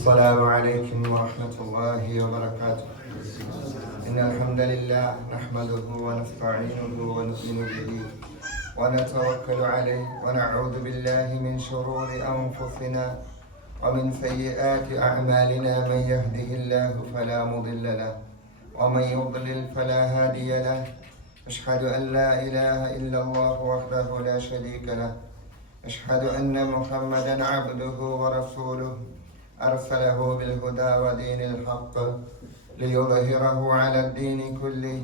السلام عليكم ورحمة الله وبركاته. إن الحمد لله نحمده ونستعينه ونؤمن به ونتوكل عليه ونعوذ بالله من شرور أنفسنا ومن سيئات أعمالنا. من يهده الله فلا مضل له ومن يضلل فلا هادي له. أشهد أن لا إله إلا الله وحده لا شريك له. أشهد أن محمدا عبده ورسوله أرسله بالهدى ودين الحق ليظهره على الدين كله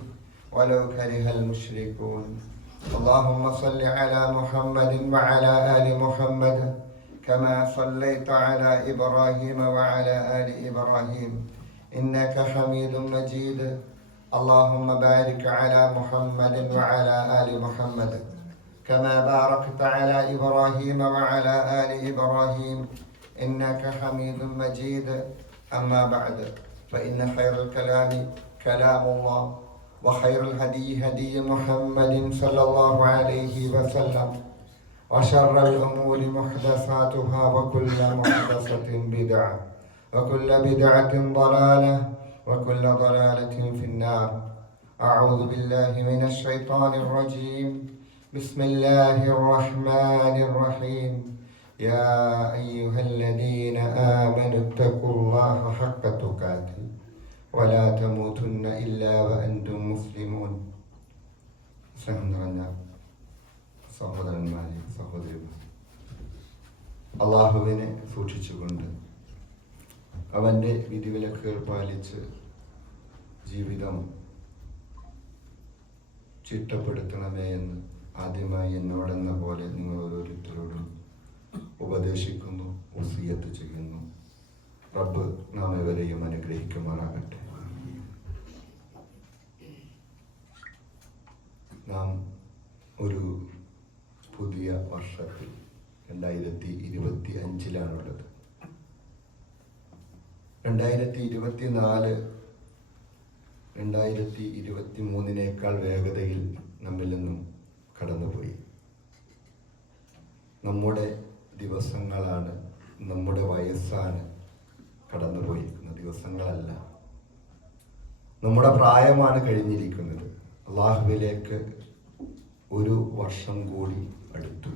ولو كره المشركون. اللهم صل على محمد وعلى آل محمد كما صليت على إبراهيم وعلى آل إبراهيم إنك حميد مجيد. اللهم بارك على محمد وعلى آل محمد كما باركت على إبراهيم وعلى آل إبراهيم إنك حميد مجيد. أما بعد فإن خير الكلام كلام الله وخير الهدي هدي محمد صلى الله عليه وسلم وشر الأمور محدثاتها وكل محدثة بدعة وكل بدعة ضلالة وكل ضلالة في النار. أعوذ بالله من الشيطان الرجيم. بسم الله الرحمن الرحيم. يا أيها الذين آمنوا اتقوا الله حق تقاته ولا تموتن إلا وأنتم مسلمون. സ്നേഹം നിറഞ്ഞ സഹോദരന്മാരെ സഹോദരിമാരെ, അള്ളാഹുവിനെ സൂക്ഷിച്ചുകൊണ്ട് അവൻ്റെ വിധിവിലക്കുകൾ പാലിച്ച് ജീവിതം ചിട്ടപ്പെടുത്തണമേ എന്ന് ആദ്യമായി എന്നോടെന്ന പോലെ നിങ്ങൾ ഓരോരുത്തരോടും ഉപദേശിക്കുന്നു, വസിയത്ത് ചെയ്യുന്നു. റബ്ബ് നാം ഇവരെയും അനുഗ്രഹിക്കുമാറാകട്ടെ. നാം ഒരു പുതിയ വർഷത്തിൽ 2025-ലാണുള്ളത്. 2024 2023-നേക്കാൾ വേഗതയിൽ നമ്മിൽ നിന്നും കടന്നുപോയി. നമ്മുടെ ദിവസങ്ങളാണ്, നമ്മുടെ വയസ്സാണ് കടന്നുപോയിരിക്കുന്ന ദിവസങ്ങളല്ല. നമ്മുടെ പ്രായമാണ് കഴിഞ്ഞിരിക്കുന്നത്. അള്ളാഹുവിലേക്ക് ഒരു വർഷം കൂടി അടുത്തു,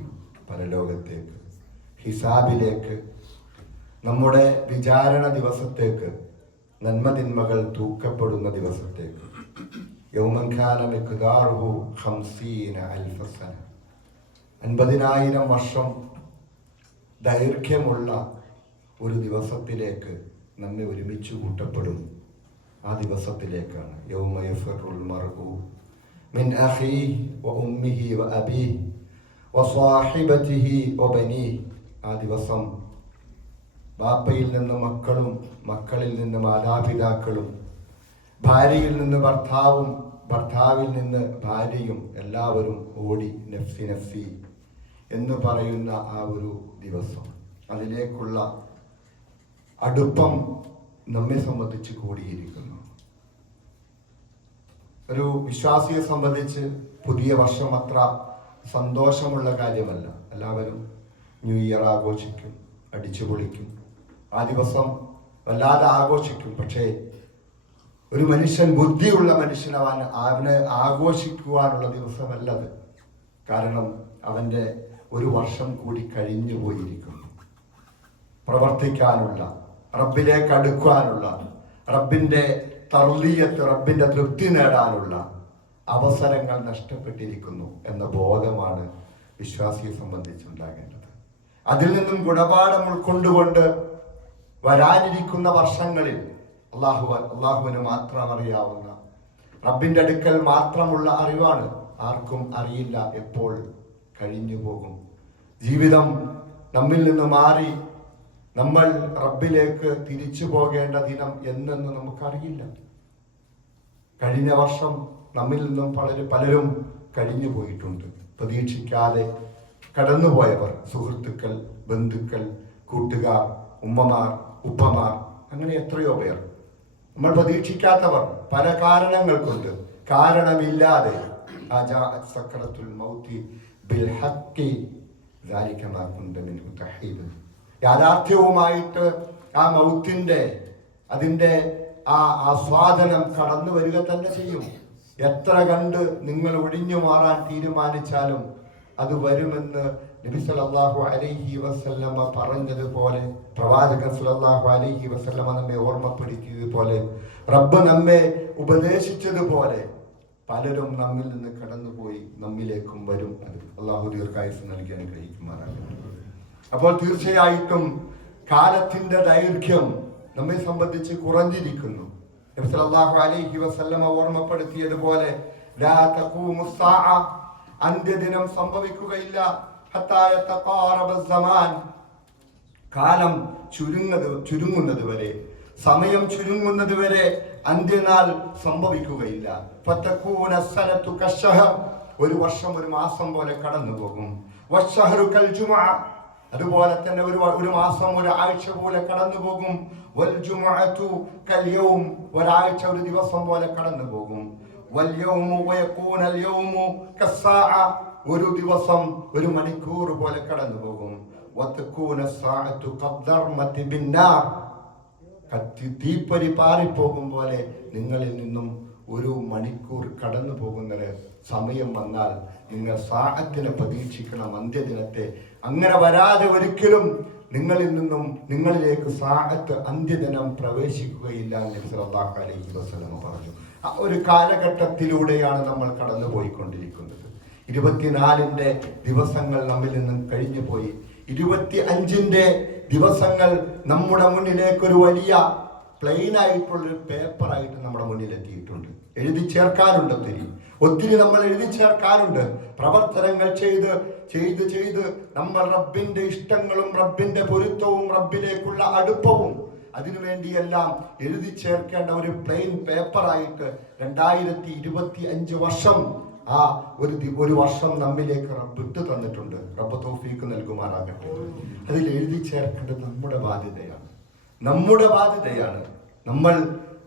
പരലോകത്തേക്ക്, ഹിസാബിലേക്ക്, നമ്മുടെ വിചാരണ ദിവസത്തേക്ക്, നന്മതിന്മകൾ തൂക്കപ്പെടുന്ന ദിവസത്തേക്ക്. യൗമൻ കാന മിഖ്ദാറുഹു 50,000 സന, 50,000 വർഷം ദൈർഘ്യമുള്ള ഒരു ദിവസത്തിലേക്ക് നമ്മെ ഒരുമിച്ച് കൂട്ടപ്പെടും. ആ ദിവസത്തിലേക്കാണ് യൗമ യഫിറുൽ മർഉ മിൻ അഖീഹി വ ഉമ്മിഹി വ അബീഹി വ സ്വഹിബതിഹി വ ബനീഹി. ആ ദിവസം ബാപ്പയിൽ നിന്ന് മക്കളും, മക്കളിൽ നിന്ന് മാതാപിതാക്കളും, ഭാര്യയിൽ നിന്ന് ഭർത്താവും, ഭർത്താവിൽ നിന്ന് ഭാര്യയും എല്ലാവരും ഓടി നഫ്സി നഫ്സി എന്ന് പറയുന്ന ആ ഒരു ദിവസം, അതിലേക്കുള്ള അടുപ്പം നമ്മെ സംബന്ധിച്ച് കൂടിയിരിക്കുന്നു. ഒരു വിശ്വാസിയെ സംബന്ധിച്ച് പുതിയ വർഷം അത്ര സന്തോഷമുള്ള കാര്യമല്ല. എല്ലാവരും ന്യൂ ഇയർ ആഘോഷിക്കും, അടിച്ചു പൊളിക്കും, ആ ദിവസം വല്ലാതെ ആഘോഷിക്കും. പക്ഷേ ഒരു മനുഷ്യൻ, ബുദ്ധിയുള്ള മനുഷ്യൻ, അവന് ആഘോഷിക്കുവാനുള്ള ദിവസമല്ലത്. കാരണം അവൻ്റെ ഒരു വർഷം കൂടി കഴിഞ്ഞു പോയിരിക്കുന്നു. പ്രവർത്തിക്കാനുള്ള, റബ്ബിലേക്ക് അടുക്കുവാനുള്ള, റബ്ബിൻ്റെ തർലീയത്ത്, റബ്ബിൻ്റെ തൃപ്തി നേടാനുള്ള അവസരങ്ങൾ നഷ്ടപ്പെട്ടിരിക്കുന്നു എന്ന ബോധമാണ് വിശ്വാസിയെ സംബന്ധിച്ചുണ്ടാകേണ്ടത്. അതിൽ നിന്നും ഗുണപാഠം ഉൾക്കൊണ്ടുകൊണ്ട് വരാനിരിക്കുന്ന വർഷങ്ങളിൽ അള്ളാഹുവിന് മാത്രം അറിയാവുന്ന, റബ്ബിൻ്റെ അടുക്കൽ മാത്രമുള്ള അറിവാണ്. ആർക്കും അറിയില്ല എപ്പോൾ കഴിഞ്ഞു പോകും. ജീവിതം നമ്മിൽ നിന്ന് മാറി നമ്മൾ റബ്ബിലേക്ക് തിരിച്ചു പോകേണ്ട ദിനം എന്നെന്ന് നമുക്കറിയില്ല. കഴിഞ്ഞ വർഷം നമ്മിൽ നിന്നും പലരും കഴിഞ്ഞു പോയിട്ടുണ്ട്. പ്രതീക്ഷിക്കാതെ കടന്നുപോയവർ, സുഹൃത്തുക്കൾ, ബന്ധുക്കൾ, കൂട്ടുകാർ, ഉമ്മമാർ, ഉപ്പമാർ, അങ്ങനെ എത്രയോ പേർ. നമ്മൾ പ്രതീക്ഷിക്കാത്തവർ പല കാരണങ്ങൾ കൊണ്ട്, കാരണമില്ലാതെ സക്രത്തുൽ മൗതി ബിൽ ഹഖി യാഥാർത്ഥ്യവുമായിട്ട് ആ മൗത്തിന്റെ അതിൻ്റെ ആ ആസ്വാദനം കടന്നു വരിക തന്നെ ചെയ്യും. എത്ര കണ്ട് നിങ്ങൾ ഒഴിഞ്ഞു മാറാൻ തീരുമാനിച്ചാലും അത് വരുമെന്ന് നബി സല്ലല്ലാഹു അലൈഹി വസല്ലമ പറഞ്ഞതുപോലെ, പ്രവാചകൻ സല്ലല്ലാഹു അലൈഹി വസല്ലമ നമ്മെ ഓർമ്മപ്പെടുത്തിയതുപോലെ, റബ്ബ് നമ്മെ ഉപദേശിച്ചതുപോലെ പലരും നമ്മിൽ നിന്ന് കടന്നുപോയി നമ്മിലേക്കും വരും. അത് അള്ളാഹു ദീർഘായുസ്സ് നൽകി അനുഗ്രഹിക്കുമാറാകട്ടെ. അപ്പോൾ തീർച്ചയായിട്ടും കാലത്തിന്റെ ദൈർഘ്യം നമ്മെ സംബന്ധിച്ച് കുറഞ്ഞിരിക്കുന്നു. നബി സല്ലല്ലാഹു അലൈഹി വസല്ലമ ഓർമ്മപ്പെടുത്തിയതുപോലെ ലാ തഖൂമു സ്സാഅ, അന്ത്യദിനം സംഭവിക്കുകയില്ല. ഹത്താ യതഖാറബ സമാൻ, കാലം ചുരുങ്ങുന്നത് വരെ, സമയം ചുരുങ്ങുന്നത് വരെ അന്ത്യനാൾ സംഭവിക്കുകയില്ല. ഫതകൂന സനതു കശഹർ, ഒരു വർഷം ഒരു മാസം പോലെ കടന്നു പോകും. വശഹറു കൽ ജുമുഅ, അതുപോലെ തന്നെ ഒരു മാസം ഒരു ആഴ്ച പോലെ കടന്നു പോകും. വൽ ജുമുഅതു കൽ യൗം, ഒരാഴ്ച ഒരു ദിവസം പോലെ കടന്നു പോകും. വൽ യൗമു വയകൂന അൽ യൗമു കസ്സാഅ, ഒരു ദിവസം ഒരു മണിക്കൂർ പോലെ കടന്നു പോകും. വതകൂന സാഅതു ഖദ്ദർമതി ബിന്നാർ, തീപ്പൊരി പാറിപ്പോകും പോലെ നിങ്ങളിൽ നിന്നും ഒരു മണിക്കൂർ കടന്നു പോകുന്നത് സമയം വന്നാൽ നിങ്ങൾ സാഅത്തിനെ പ്രതീക്ഷിക്കണം, അന്ത്യദിനത്തെ. അങ്ങനെ വരാതെ ഒരിക്കലും നിങ്ങളിൽ നിന്നും നിങ്ങളിലേക്ക് സാഅത്ത്, അന്ത്യദിനം പ്രവേശിക്കുകയില്ല എന്ന് നബി സല്ലല്ലാഹു അലൈഹി വസല്ലം പറഞ്ഞു. ആ ഒരു കാലഘട്ടത്തിലൂടെയാണ് നമ്മൾ കടന്നു പോയിക്കൊണ്ടിരിക്കുന്നത്. 24ന്റെ ദിവസങ്ങൾ നമ്മിൽ നിന്നും കഴിഞ്ഞു പോയി. 25ന്റെ ദിവസങ്ങൾ നമ്മുടെ മുന്നിലേക്ക് ഒരു വലിയ പ്ലെയിൻ ആയിട്ടുള്ളൊരു പേപ്പറായിട്ട് നമ്മുടെ മുന്നിൽ എത്തിയിട്ടുണ്ട്. എഴുതി ചേർക്കാനുണ്ട്, ഒത്തിരി നമ്മൾ എഴുതി ചേർക്കാനുണ്ട്. പ്രവർത്തനങ്ങൾ ചെയ്ത് നമ്മൾ റബ്ബിന്റെ ഇഷ്ടങ്ങളും റബ്ബിന്റെ പൊരുത്തവും റബ്ബിലേക്കുള്ള അടുപ്പവും അതിനുവേണ്ടിയെല്ലാം എഴുതി ചേർക്കേണ്ട ഒരു പ്ലെയിൻ പേപ്പറായിട്ട് 2025 വർഷം, ആ ഒരു വർഷം നമ്മിലേക്ക് റബ്ബ് ഇട്ട് തന്നിട്ടുണ്ട്. റബ്ബ് തൗഫീഖ് നൽകുമാറാകട്ടെ. അതിൽ എഴുതി ചേർക്കേണ്ടത് നമ്മുടെ ബാധ്യതയാണ്. നമ്മൾ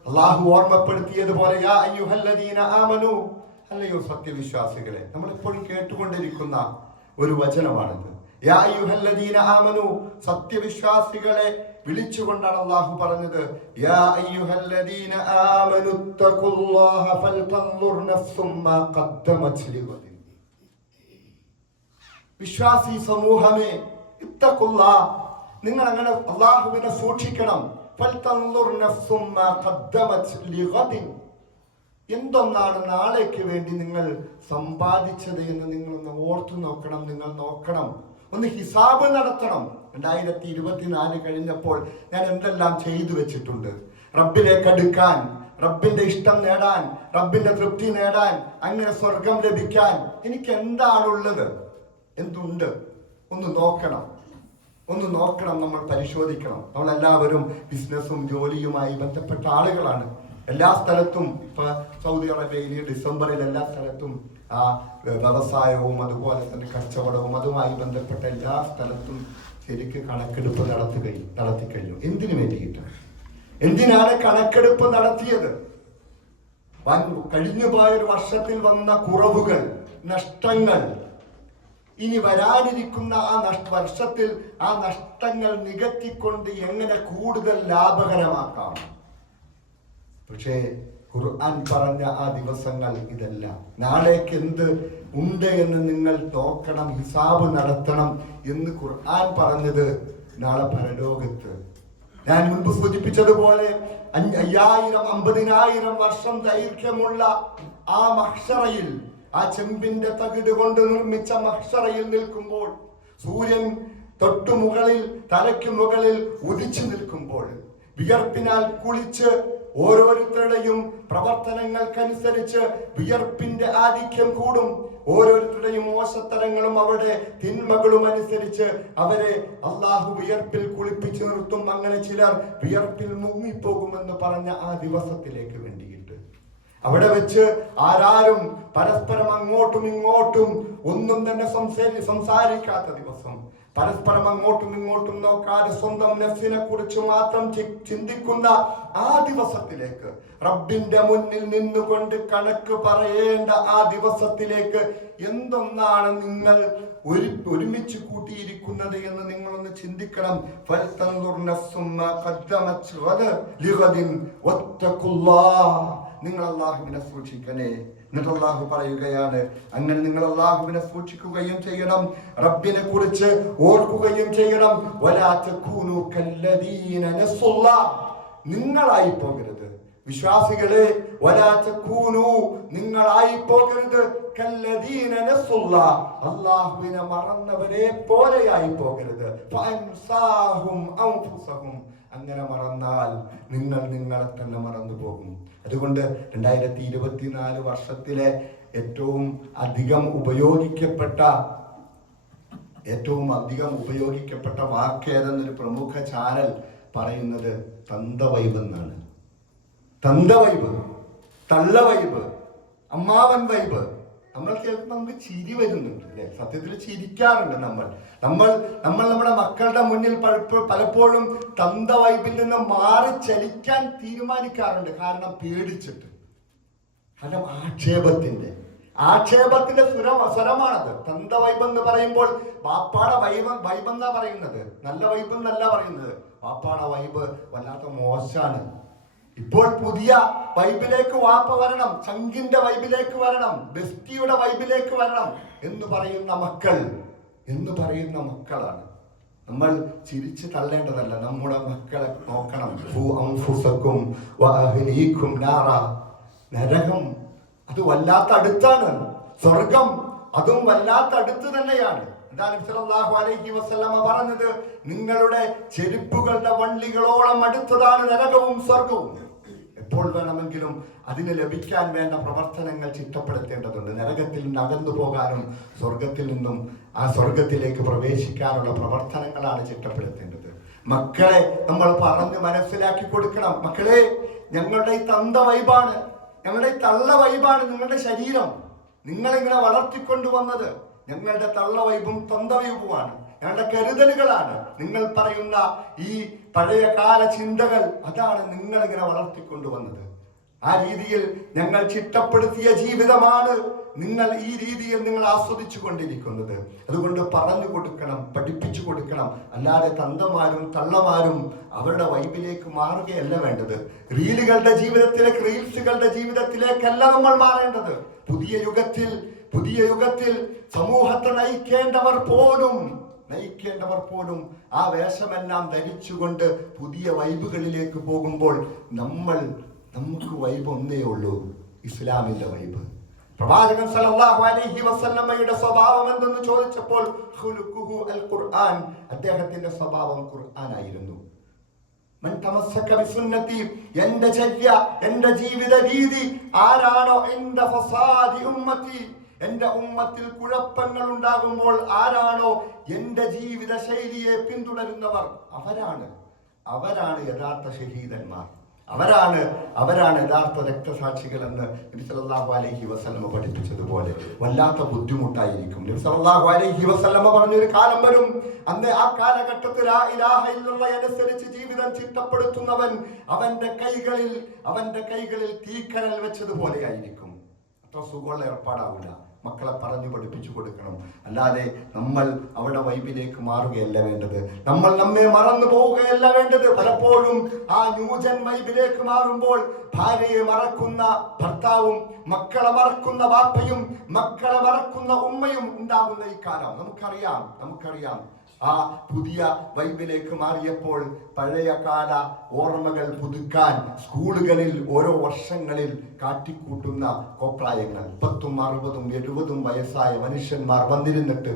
അള്ളാഹു ഓർമ്മപ്പെടുത്തിയതുപോലെ യാ അയ്യുഹല്ലദീന ആമനു, അല്ലയോ സത്യവിശ്വാസികളെ, നമ്മൾ എപ്പോഴും കേട്ടുകൊണ്ടിരിക്കുന്ന ഒരു വചനമാണിത്. യാ അയ്യുഹല്ലദീന ആമനു, സത്യവിശ്വാസികളെ വിളിച്ചുകൊണ്ടാണ് അള്ളാഹു പറഞ്ഞത്. യാ അയ്യുഹല്ലദീന ആമനു തഖുല്ലാഹ ഫൽതൻദുർ നഫ്സും മാ ഖദ്ദമത് ലിഗദിൻ. വിശ്വാസി സമൂഹമേ, ഇത്തഖുല്ലാഹ്, നിങ്ങൾ അങ്ങനെ അള്ളാഹുവിനെ സൂക്ഷിക്കണം. ഫൽതൻദുർ നഫ്സും മാ ഖദ്ദമത് ലിഗദിൻ, എന്തൊന്നാണ് നാളേക്ക് വേണ്ടി നിങ്ങൾ സമ്പാദിച്ചത് എന്ന് നിങ്ങളൊന്ന് ഓർത്തു നോക്കണം. നിങ്ങൾ നോക്കണം, ഒന്ന് ഹിസാബ് നടത്തണം. 2024 കഴിഞ്ഞപ്പോൾ ഞാൻ എന്തെല്ലാം ചെയ്തു വെച്ചിട്ടുണ്ട്? റബ്ബിലേക്ക് അടുക്കാൻ, റബ്ബിന്റെ ഇഷ്ടം നേടാൻ, റബ്ബിന്റെ തൃപ്തി നേടാൻ, അങ്ങനെ സ്വർഗം ലഭിക്കാൻ എനിക്ക് എന്താണുള്ളത്, എന്തുണ്ട്? ഒന്ന് നോക്കണം, നമ്മൾ പരിശോധിക്കണം. നമ്മളെല്ലാവരും ബിസിനസ്സും ജോലിയുമായി ബന്ധപ്പെട്ട ആളുകളാണ്. എല്ലാ സ്ഥലത്തും ഇപ്പൊ സൗദി അറേബ്യയിൽ ഡിസംബറിൽ എല്ലാ സ്ഥലത്തും വ്യവസായവും അതുപോലെ തന്നെ കച്ചവടവും അതുമായി ബന്ധപ്പെട്ട എല്ലാ സ്ഥലത്തും ശരിക്ക് കണക്കെടുപ്പ് നടത്തിക്കഴിഞ്ഞു. എന്തിനു വേണ്ടിയിട്ട്? എന്തിനാണ് കണക്കെടുപ്പ് നടത്തിയത്? കഴിഞ്ഞുപോയ ഒരു വർഷത്തിൽ വന്ന കുറവുകൾ, നഷ്ടങ്ങൾ, ഇനി വരാനിരിക്കുന്ന ആ വർഷത്തിൽ ആ നഷ്ടങ്ങൾ നികത്തിക്കൊണ്ട് എങ്ങനെ കൂടുതൽ ലാഭകരമാക്കാം. പക്ഷേ ഖുർആൻ പറഞ്ഞ ആ ദിവസങ്ങൾ ഇതല്ല. നാളേക്ക് എന്ത് ഉണ്ട് എന്ന് നിങ്ങൾ നോക്കണം, ഹിസാബ് നടത്തണം എന്ന് ഖുർആൻ പറഞ്ഞത് നാളെ പരലോകത്ത്. ഞാൻ മുൻപ് സൂചിപ്പിച്ചതുപോലെ 50,000 വർഷം ദൈർഘ്യമുള്ള ആ മഹ്ശറയിൽ, ആ ചെമ്പിന്റെ തകിട് കൊണ്ട് നിർമ്മിച്ച മഹ്ശറയിൽ നിൽക്കുമ്പോൾ, സൂര്യൻ തൊട്ടുമുകളിൽ, തലയ്ക്ക് മുകളിൽ ഉദിച്ചു നിൽക്കുമ്പോൾ, വിയർപ്പിനാൽ കുളിച്ച് ഓരോരുത്തരുടെയും പ്രവർത്തനങ്ങൾക്കനുസരിച്ച് വിയർപ്പിന്റെ ആധിക്യം കൂടും. ഓരോരുത്തരുടെയും മോശത്തരങ്ങളും അവരുടെ തിന്മകളും അനുസരിച്ച് അവരെ അള്ളാഹു വിയർപ്പിൽ കുളിപ്പിച്ചു നിർത്തും. അങ്ങനെ ചിലർ വിയർപ്പിൽ മുങ്ങിപ്പോകുമെന്ന് പറഞ്ഞ ആ ദിവസത്തിലേക്ക് വേണ്ടിയിട്ട് അവിടെ വെച്ച് ആരാരും പരസ്പരം അങ്ങോട്ടും ഇങ്ങോട്ടും ഒന്നും തന്നെ സംസാരിക്കാത്ത ദിവസം, പരസ്പരം അങ്ങോട്ടും ഇങ്ങോട്ടും നോക്കാതെ സ്വന്തം നഫ്സിനെ കുറിച്ച് മാത്രം ചിന്തിക്കുന്ന ആ ദിവസത്തിലേക്ക്, റബ്ബിന്റെ മുന്നിൽ നിന്നുകൊണ്ട് കണക്ക് പറയേണ്ട ആ ദിവസത്തിലേക്ക് എന്തൊന്നാണ് നിങ്ങൾ ഒരുമിച്ച് കൂട്ടിയിരിക്കുന്നത് എന്ന് നിങ്ങളൊന്ന് ചിന്തിക്കണം. നിങ്ങൾ അല്ലാഹുവിനെ സൂക്ഷിക്കണേ. എന്നിട്ട് അല്ലാഹു പറയുകയാണ്, അങ്ങനെ നിങ്ങൾ അല്ലാഹുവിനെ സൂക്ഷിക്കുകയും ചെയ്യണം, റബ്ബിനെ കുറിച്ച് ഓർക്കുകയും ചെയ്യണം. വലാ തകൂനു കല്ലദീന നസുല്ലാഹ്, നിങ്ങളായി പോകരുത് വിശ്വാസികളെ, വലാ തകൂനു, നിങ്ങളായി പോകരുത് കല്ലദീന നസുല്ലാഹ്, അല്ലാഹുവിനെ മറന്നവരെ പോലെയായി പോകരുത്. ഫഅൻസാഹും അൻഫുസഹും, അങ്ങനെ മറന്നാൽ നിങ്ങൾ നിങ്ങളെ തന്നെ മറന്നു പോകും. അതുകൊണ്ട് 2024 വർഷത്തിലെ ഏറ്റവും അധികം ഉപയോഗിക്കപ്പെട്ട വാക്ക് ഏതെന്നൊരു പ്രമുഖ ചാനൽ പറയുന്നത് തന്ത വൈബ് എന്നാണ്. തന്ത വൈബ്, തള്ള വൈബ്, അമ്മാവൻ വൈബ്. നമ്മൾ കേൾക്കുമ്പോൾ നമുക്ക് ചിരി വരുന്നുണ്ട് അല്ലെ? സത്യത്തിൽ ചിരിക്കാറുണ്ട് നമ്മൾ നമ്മുടെ മക്കളുടെ മുന്നിൽ പലപ്പോഴും തന്ത വൈബിൽ നിന്ന് മാറി ചലിക്കാൻ തീരുമാനിക്കാറുണ്ട്. കാരണം പേടിച്ചിട്ട്, കാരണം ആക്ഷേപത്തിന്റെ സ്വരമാണത്. തന്ത വൈബ് എന്ന് പറയുമ്പോൾ വാപ്പാടെ വൈബ് എന്നാ പറയുന്നത്, നല്ല വൈബ് എന്നല്ല പറയുന്നത്. വാപ്പാടെ വൈബ് വല്ലാത്ത മോശാണ്. ഇപ്പോൾ പുതിയ വൈബിലേക്ക് വാപ്പ വരണം, ചങ്കിന്റെ വൈബിലേക്ക് വരണം, ബെസ്റ്റിയുടെ വൈബിലേക്ക് വരണം എന്ന് പറയുന്ന മക്കളാണ്. നമ്മൾ ചിരിച്ച് തള്ളേണ്ടതല്ല, നമ്മുടെ മക്കളെ നോക്കണം. നരകം അത് വല്ലാത്ത അടുത്താണ്, സ്വർഗം അതും വല്ലാത്ത അടുത്ത് തന്നെയാണ്. നബി സല്ലല്ലാഹു അലൈഹി വസല്ലമ പറഞ്ഞത്, നിങ്ങളുടെ ചെരുപ്പുകളുടെ വള്ളികളോളം അടുത്തതാണ് നരകവും സ്വർഗവും. എപ്പോൾ വേണമെങ്കിലും അതിന് ലഭിക്കാൻ വേണ്ട പ്രവർത്തനങ്ങൾ ചിട്ടപ്പെടുത്തേണ്ടതുണ്ട്. നരകത്തിൽ നിന്ന് അകന്നു പോകാനും സ്വർഗത്തിൽ നിന്നും ആ സ്വർഗത്തിലേക്ക് പ്രവേശിക്കാനുള്ള പ്രവർത്തനങ്ങളാണ് ചിട്ടപ്പെടുത്തേണ്ടത്. മക്കളെ നമ്മൾ പറഞ്ഞ് മനസ്സിലാക്കി കൊടുക്കണം. മക്കളെ, ഞങ്ങളുടെ ഈ തന്ത വൈബാണ്, ഞങ്ങളുടെ ഈ തള്ള വൈബാണ് നിങ്ങളുടെ ശരീരം. നിങ്ങളിങ്ങനെ വളർത്തിക്കൊണ്ടുവന്നത് ഞങ്ങളുടെ തള്ള വൈബും തന്ത വൈബുമാണ്, ഞങ്ങളുടെ കരുതലുകളാണ്. നിങ്ങൾ പറയുന്ന ഈ പഴയ കാല ചിന്തകൾ, അതാണ് നിങ്ങളിങ്ങനെ വളർത്തിക്കൊണ്ടുവന്നത്. ആ രീതിയിൽ ഞങ്ങൾ ചിട്ടപ്പെടുത്തിയ ജീവിതമാണ് നിങ്ങൾ ഈ രീതിയിൽ നിങ്ങൾ ആസ്വദിച്ചു കൊണ്ടിരിക്കുന്നത്. അതുകൊണ്ട് പറഞ്ഞു കൊടുക്കണം, പഠിപ്പിച്ചു കൊടുക്കണം. അല്ലാതെ തന്തമാരും തള്ളമാരും അവരുടെ വൈബിലേക്ക് മാറുകയല്ല വേണ്ടത്. റീലുകളുടെ ജീവിതത്തിലേക്കല്ല നമ്മൾ മാറേണ്ടത്. പുതിയ യുഗത്തിൽ സമൂഹത്തെ നയിക്കേണ്ടവർ പോലും ആ വേഷമെല്ലാം ധരിച്ചുകൊണ്ട് പുതിയ വൈബുകളിലേക്ക് പോകുമ്പോൾ നമുക്ക് വൈബ് ഒന്നേ ഉള്ളൂ, ഇസ്ലാമിന്റെ വൈബ്. പ്രവാചകൻ സല്ലല്ലാഹു അലൈഹി വസല്ലമയുടെ സ്വഭാവം എന്തെന്ന് ചോദിച്ചപ്പോൾ ഖുലുഖുഹു അൽ ഖുർആൻ, അദ്ദേഹത്തിന്റെ സ്വഭാവം ഖുർആനായിരുന്നു. മൻ തമസ്സക ബിസുന്നതി, എന്റെ ചര്യ, എന്റെ ജീവിത രീതി, ആരാണോ എന്റെ ഫസാദി ഉമ്മത്തി, എന്റെ ഉമ്മത്തിൽ കുഴപ്പങ്ങൾ ഉണ്ടാകുമ്പോൾ ആരാണോ എന്റെ ജീവിത ശൈലിയെ പിന്തുടരുന്നവർ, അവരാണ് യഥാർത്ഥ ഷഹീദന്മാർ, അവരാണ് യഥാർത്ഥ രക്തസാക്ഷികൾ എന്ന് നബി സല്ലല്ലാഹു അലൈഹി വസല്ലമ പഠിപ്പിച്ചതുപോലെ വല്ലാത്ത ബുദ്ധിമുട്ടായിരിക്കും. നബി സല്ലല്ലാഹു അലൈഹി വസല്ലമ പറഞ്ഞൊരു കാലം വരും, അന്ന് ആ കാലഘട്ടത്തിൽ ലാ ഇലാഹ ഇല്ലല്ലാഹ് അനുസരിച്ച് ജീവിതം ചിട്ടപ്പെടുത്തുന്നവൻ അവന്റെ കൈകളിൽ തീക്കനൽ വെച്ചതുപോലെ ആയിരിക്കും. അത്ര സുഖമുള്ള ഏർപ്പാടാവില്ല. മക്കളെ പറഞ്ഞു പഠിപ്പിച്ചു കൊടുക്കണം. അല്ലാതെ നമ്മൾ അവിടെ വൈബിലേക്ക് മാറുകയല്ല വേണ്ടത്, നമ്മെ മറന്നു പോവുകയല്ല വേണ്ടത്. പലപ്പോഴും ആ ന്യൂജൻ വൈബിലേക്ക് മാറുമ്പോൾ ഭാര്യയെ മറക്കുന്ന ഭർത്താവും മക്കളെ മറക്കുന്ന ബാപ്പയും മക്കളെ മറക്കുന്ന ഉമ്മയും ഉണ്ടാകുന്ന ഈ കാലം നമുക്കറിയാം. ആ പുതിയ വൈബിലേക്ക് മാറിയപ്പോൾ പഴയ കാല ഓർമ്മകൾ പുതുക്കാൻ സ്കൂളുകളിൽ ഓരോ വർഷങ്ങളിൽ കാട്ടിക്കൂട്ടുന്ന കോപ്രായങ്ങൾ, 10ഉം 60ഉം 70ഉം വയസ്സായ മനുഷ്യന്മാർ വന്നിരുന്നിട്ട്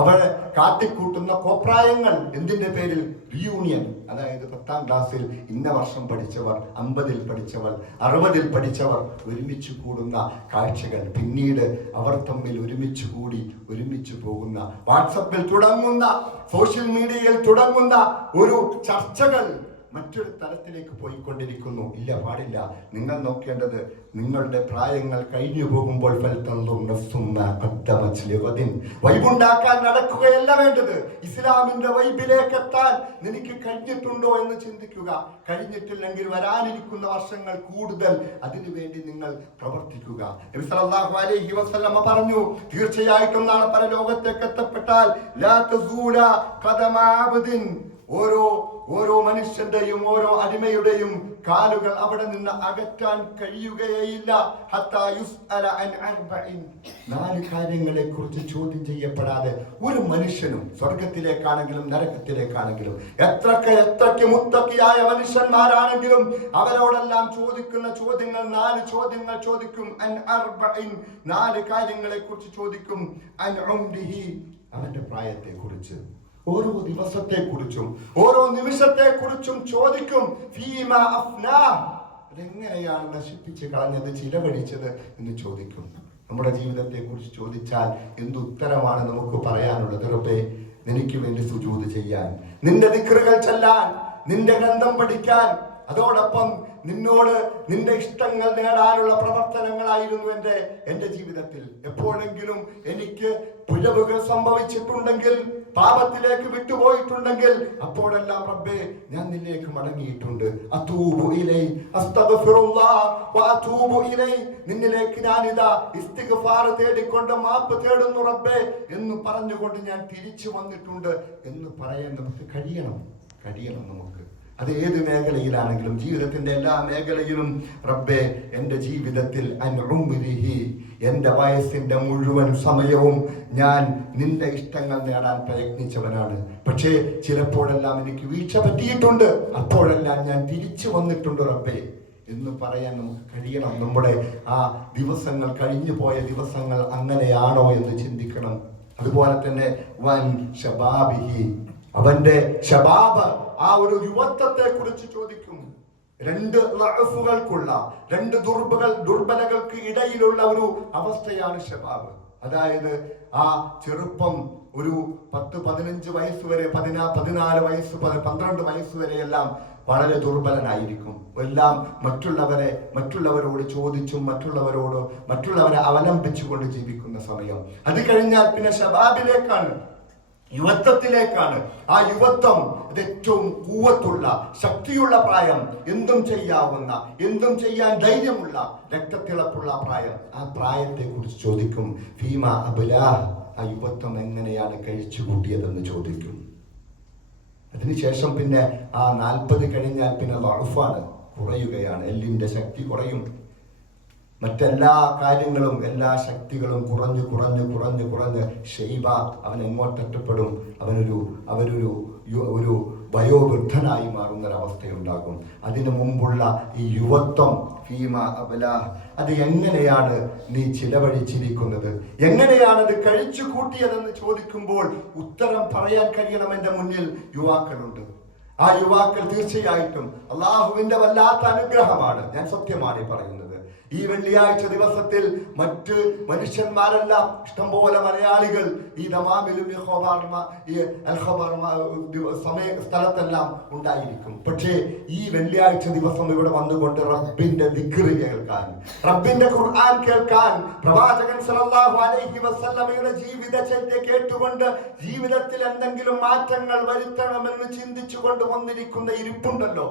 അവർ കാട്ടിക്കൂട്ടുന്ന കോപ്രായങ്ങൾ എന്തിന്റെ പേരിൽ? റിയൂണിയൻ. അതായത് 10ാം ക്ലാസ്സിൽ ഇന്ന വർഷം പഠിച്ചവർ, 50ൽ പഠിച്ചവർ, 60ൽ പഠിച്ചവർ ഒരുമിച്ച് കൂടുന്ന കാഴ്ചകൾ. പിന്നീട് അവർ തമ്മിൽ ഒരുമിച്ച് പോകുന്ന, വാട്സപ്പിൽ തുടങ്ങുന്ന, സോഷ്യൽ മീഡിയയിൽ തുടങ്ങുന്ന ഒരു ചർച്ചകൾ മറ്റൊരു തലത്തിലേക്ക് പോയിക്കൊണ്ടിരിക്കുന്നു. ഇല്ല, പാടില്ല. നിങ്ങൾ നോക്കേണ്ടത് നിങ്ങളുടെ പ്രായങ്ങൾ കഴിഞ്ഞു പോകുമ്പോൾ വൈബുണ്ടാക്കാൻ നടക്കുകയല്ല വേണ്ടത്. ഇസ്ലാമിന്റെ വൈബിലേക്ക് എത്താൻ നിനക്ക് കഴിഞ്ഞിട്ടുണ്ടോ എന്ന് ചിന്തിക്കുക. കഴിഞ്ഞിട്ടില്ലെങ്കിൽ വരാനിരിക്കുന്ന വർഷങ്ങൾ കൂടുതൽ അതിനുവേണ്ടി നിങ്ങൾ പ്രവർത്തിക്കുക. നബി സല്ലല്ലാഹു അലൈഹി വസല്ലമ പറഞ്ഞു, തീർച്ചയായിട്ടും നാളെ പരലോകത്തേക്ക് എത്തപ്പെട്ടാൽ ലാ തസൂല ഖദമ അബ്ദിൻ, ഓരോ മനുഷ്യന്റെയും ഓരോ അടിമയുടെയും കാലുകൾ അവിടെ നിന്ന് അകറ്റാൻ കഴിയുകയില്ല. ഹത്താ യുസ്അല അൻ അർബഇൻ, 4 കാര്യങ്ങളെ കുറിച്ച് ചോദ്യം ചെയ്യപ്പെടാതെ ഒരു മനുഷ്യനും സ്വർഗത്തിലേക്കാണെങ്കിലും നരകത്തിലേക്കാണെങ്കിലും എത്രയ്ക്ക് മുത്തക്കിയായ മനുഷ്യന്മാരാണെങ്കിലും അവരോടെല്ലാം ചോദിക്കുന്ന ചോദ്യങ്ങൾ 4 ചോദ്യങ്ങൾ ചോദിക്കും. അൻ അർബഇൻ, 4 കാര്യങ്ങളെ കുറിച്ച് ചോദിക്കും. അൻ ഉംരിഹി, അവന്റെ പ്രായത്തെ കുറിച്ച്, ഓരോ ദിവസത്തെ കുറിച്ചും ഓരോ നിമിഷത്തെ കുറിച്ചും ചോദിക്കും. ഫീമ അഫ്നാ, അതെങ്ങനെയാണ് നശിപ്പിച്ച് കളഞ്ഞത്, ചിലവഴിച്ചത് എന്ന് ചോദിക്കും. നമ്മുടെ ജീവിതത്തെ കുറിച്ച് ചോദിച്ചാൽ എന്ത് ഉത്തരമാണ് നമുക്ക് പറയാനുള്ളത്? റബ്ബേ, നിനക്ക് വേണ്ടി സുജൂദ് ചെയ്യാൻ, നിന്റെ ദിക്റുകൾ ചൊല്ലാൻ, നിന്റെ ഗ്രന്ഥം പഠിക്കാൻ, അതോടൊപ്പം നിന്നോട് നിന്റെ ഇഷ്ടങ്ങൾ നേടാനുള്ള പ്രവർത്തനങ്ങളായിരുന്നു എന്റെ ജീവിതത്തിൽ. എപ്പോഴെങ്കിലും എനിക്ക് പിഴവുകൾ സംഭവിച്ചിട്ടുണ്ടെങ്കിൽ, പാപത്തിലേക്ക് വിട്ടുപോയിട്ടുണ്ടെങ്കിൽ, അപ്പോഴെല്ലാം റബ്ബേ ഞാൻ നിന്നിലേക്ക് മടങ്ങിയിട്ടുണ്ട്. അതൂബു ഇലൈ, അസ്തഗ്ഫിറുല്ലാഹ് വ അതൂബു ഇലൈ, നിന്നിലേക്ക് ഞാനിതാ ഇസ്തിഗ്ഫാർ തേടിക്കൊണ്ട് മാപ്പ് തേടുന്നു റബ്ബേ എന്ന് പറഞ്ഞുകൊണ്ട് ഞാൻ തിരിച്ചു വന്നിട്ടുണ്ട് എന്ന് പറയാൻ നമുക്ക് കഴിയണം നമുക്ക്. അത് ഏത് മേഖലയിലാണെങ്കിലും, ജീവിതത്തിന്റെ എല്ലാ മേഖലയിലും റബ്ബേ, എൻ്റെ ജീവിതത്തിൽ എൻ്റെ വയസ്സിന്റെ മുഴുവൻ സമയവും ഞാൻ നിന്റെ ഇഷ്ടങ്ങൾ നേടാൻ പ്രയത്നിച്ചവനാണ്. പക്ഷേ ചിലപ്പോഴെല്ലാം എനിക്ക് വീഴ്ച പറ്റിയിട്ടുണ്ട്, അപ്പോഴെല്ലാം ഞാൻ തിരിച്ചു വന്നിട്ടുണ്ട് റബ്ബേ എന്ന് പറയാൻ നമുക്ക് കഴിയണം. നമ്മുടെ ആ ദിവസങ്ങൾ, കഴിഞ്ഞു പോയ ദിവസങ്ങൾ അങ്ങനെയാണോ എന്ന് ചിന്തിക്കണം. അതുപോലെ തന്നെ വൻ ശബാബിഹി, അവന്റെ ശബാബ്, ആ ഒരു യുവത്വത്തെ കുറിച്ച് ചോദിക്കും. 2 ലഅഫുകൾക്കുള്ള, 2 ദുർബലകൾക്ക് ഇടയിലുള്ള ഒരു അവസ്ഥയാണ് ശബാബ്. അതായത് ആ ചെറുപ്പം, ഒരു 10-15 വയസ്സ് വരെ, 14 വയസ്സ്, 12 വയസ്സ് വരെയെല്ലാം വളരെ ദുർബലനായിരിക്കും. എല്ലാം മറ്റുള്ളവരോട് ചോദിച്ചും മറ്റുള്ളവരെ അവലംബിച്ചുകൊണ്ട് ജീവിക്കുന്ന സമയം. അത് കഴിഞ്ഞാൽ പിന്നെ ശബാബിലേക്കാണ്, യുവത്വത്തിലേക്കാണ്. ആ യുവത്വം ഏറ്റവും കൂവത്തുള്ള, ശക്തിയുള്ള പ്രായം, എന്തും ചെയ്യാവുന്ന, എന്തും ചെയ്യാൻ ധൈര്യമുള്ള, രക്തത്തിളപ്പുള്ള പ്രായം. ആ പ്രായത്തെ കുറിച്ച് ചോദിക്കും. ഫീമ അബ്ലാഹ്, ആ യുവത്വം എങ്ങനെയാണ് കഴിച്ചു കൂട്ടിയതെന്ന് ചോദിക്കും. അതിനുശേഷം പിന്നെ ആ 40 കഴിഞ്ഞാൽ പിന്നെ ലഅഫാണ്, കുറയുകയാണ്. എല്ലിന്റെ ശക്തി കുറയും, മറ്റെല്ലാ കാര്യങ്ങളും, എല്ലാ ശക്തികളും കുറഞ്ഞ് ഷെയ്ബ, അവൻ എങ്ങോട്ടെത്തപ്പെടും? അവനൊരു വയോവൃദ്ധനായി മാറുന്നൊരവസ്ഥയുണ്ടാകും. അതിനു മുമ്പുള്ള ഈ യുവത്വം, ഫീമ അബ്ലാഹ്, അത് എങ്ങനെയാണ് നീ ചിലവഴിച്ചിരിക്കുന്നത്, എങ്ങനെയാണത് കഴിച്ചു കൂട്ടിയതെന്ന് ചോദിക്കുമ്പോൾ ഉത്തരം പറയാൻ കഴിയണം. എൻ്റെ മുന്നിൽ യുവാക്കളുണ്ട്. ആ യുവാക്കൾ തീർച്ചയായിട്ടും അള്ളാഹുവിന്റെ വല്ലാത്ത അനുഗ്രഹമാണ്. ഞാൻ സത്യമാണ് പറയുന്നത്. ഈ വെള്ളിയാഴ്ച ദിവസത്തിൽ മറ്റ് മനുഷ്യന്മാരെല്ലാം, ഇഷ്ടംപോലെ മലയാളികൾ ഈ ദമാമിലും സ്ഥലത്തെല്ലാം ഉണ്ടായിരിക്കും. പക്ഷേ ഈ വെള്ളിയാഴ്ച ദിവസം ഇവിടെ വന്നുകൊണ്ട് റബ്ബിന്റെ ദിക്ർ കേൾക്കാൻ, റബ്ബിന്റെ ഖുർആൻ കേൾക്കാൻ, പ്രവാചകൻ സല്ലല്ലാഹു അലൈഹി വസല്ലമയുടെ ജീവിതചര്യ കേട്ടുകൊണ്ട് ജീവിതത്തിൽ എന്തെങ്കിലും മാറ്റങ്ങൾ വരുത്തണമെന്ന് ചിന്തിച്ചുകൊണ്ട് വന്നിരിക്കുന്ന ഇരിപ്പുണ്ടല്ലോ,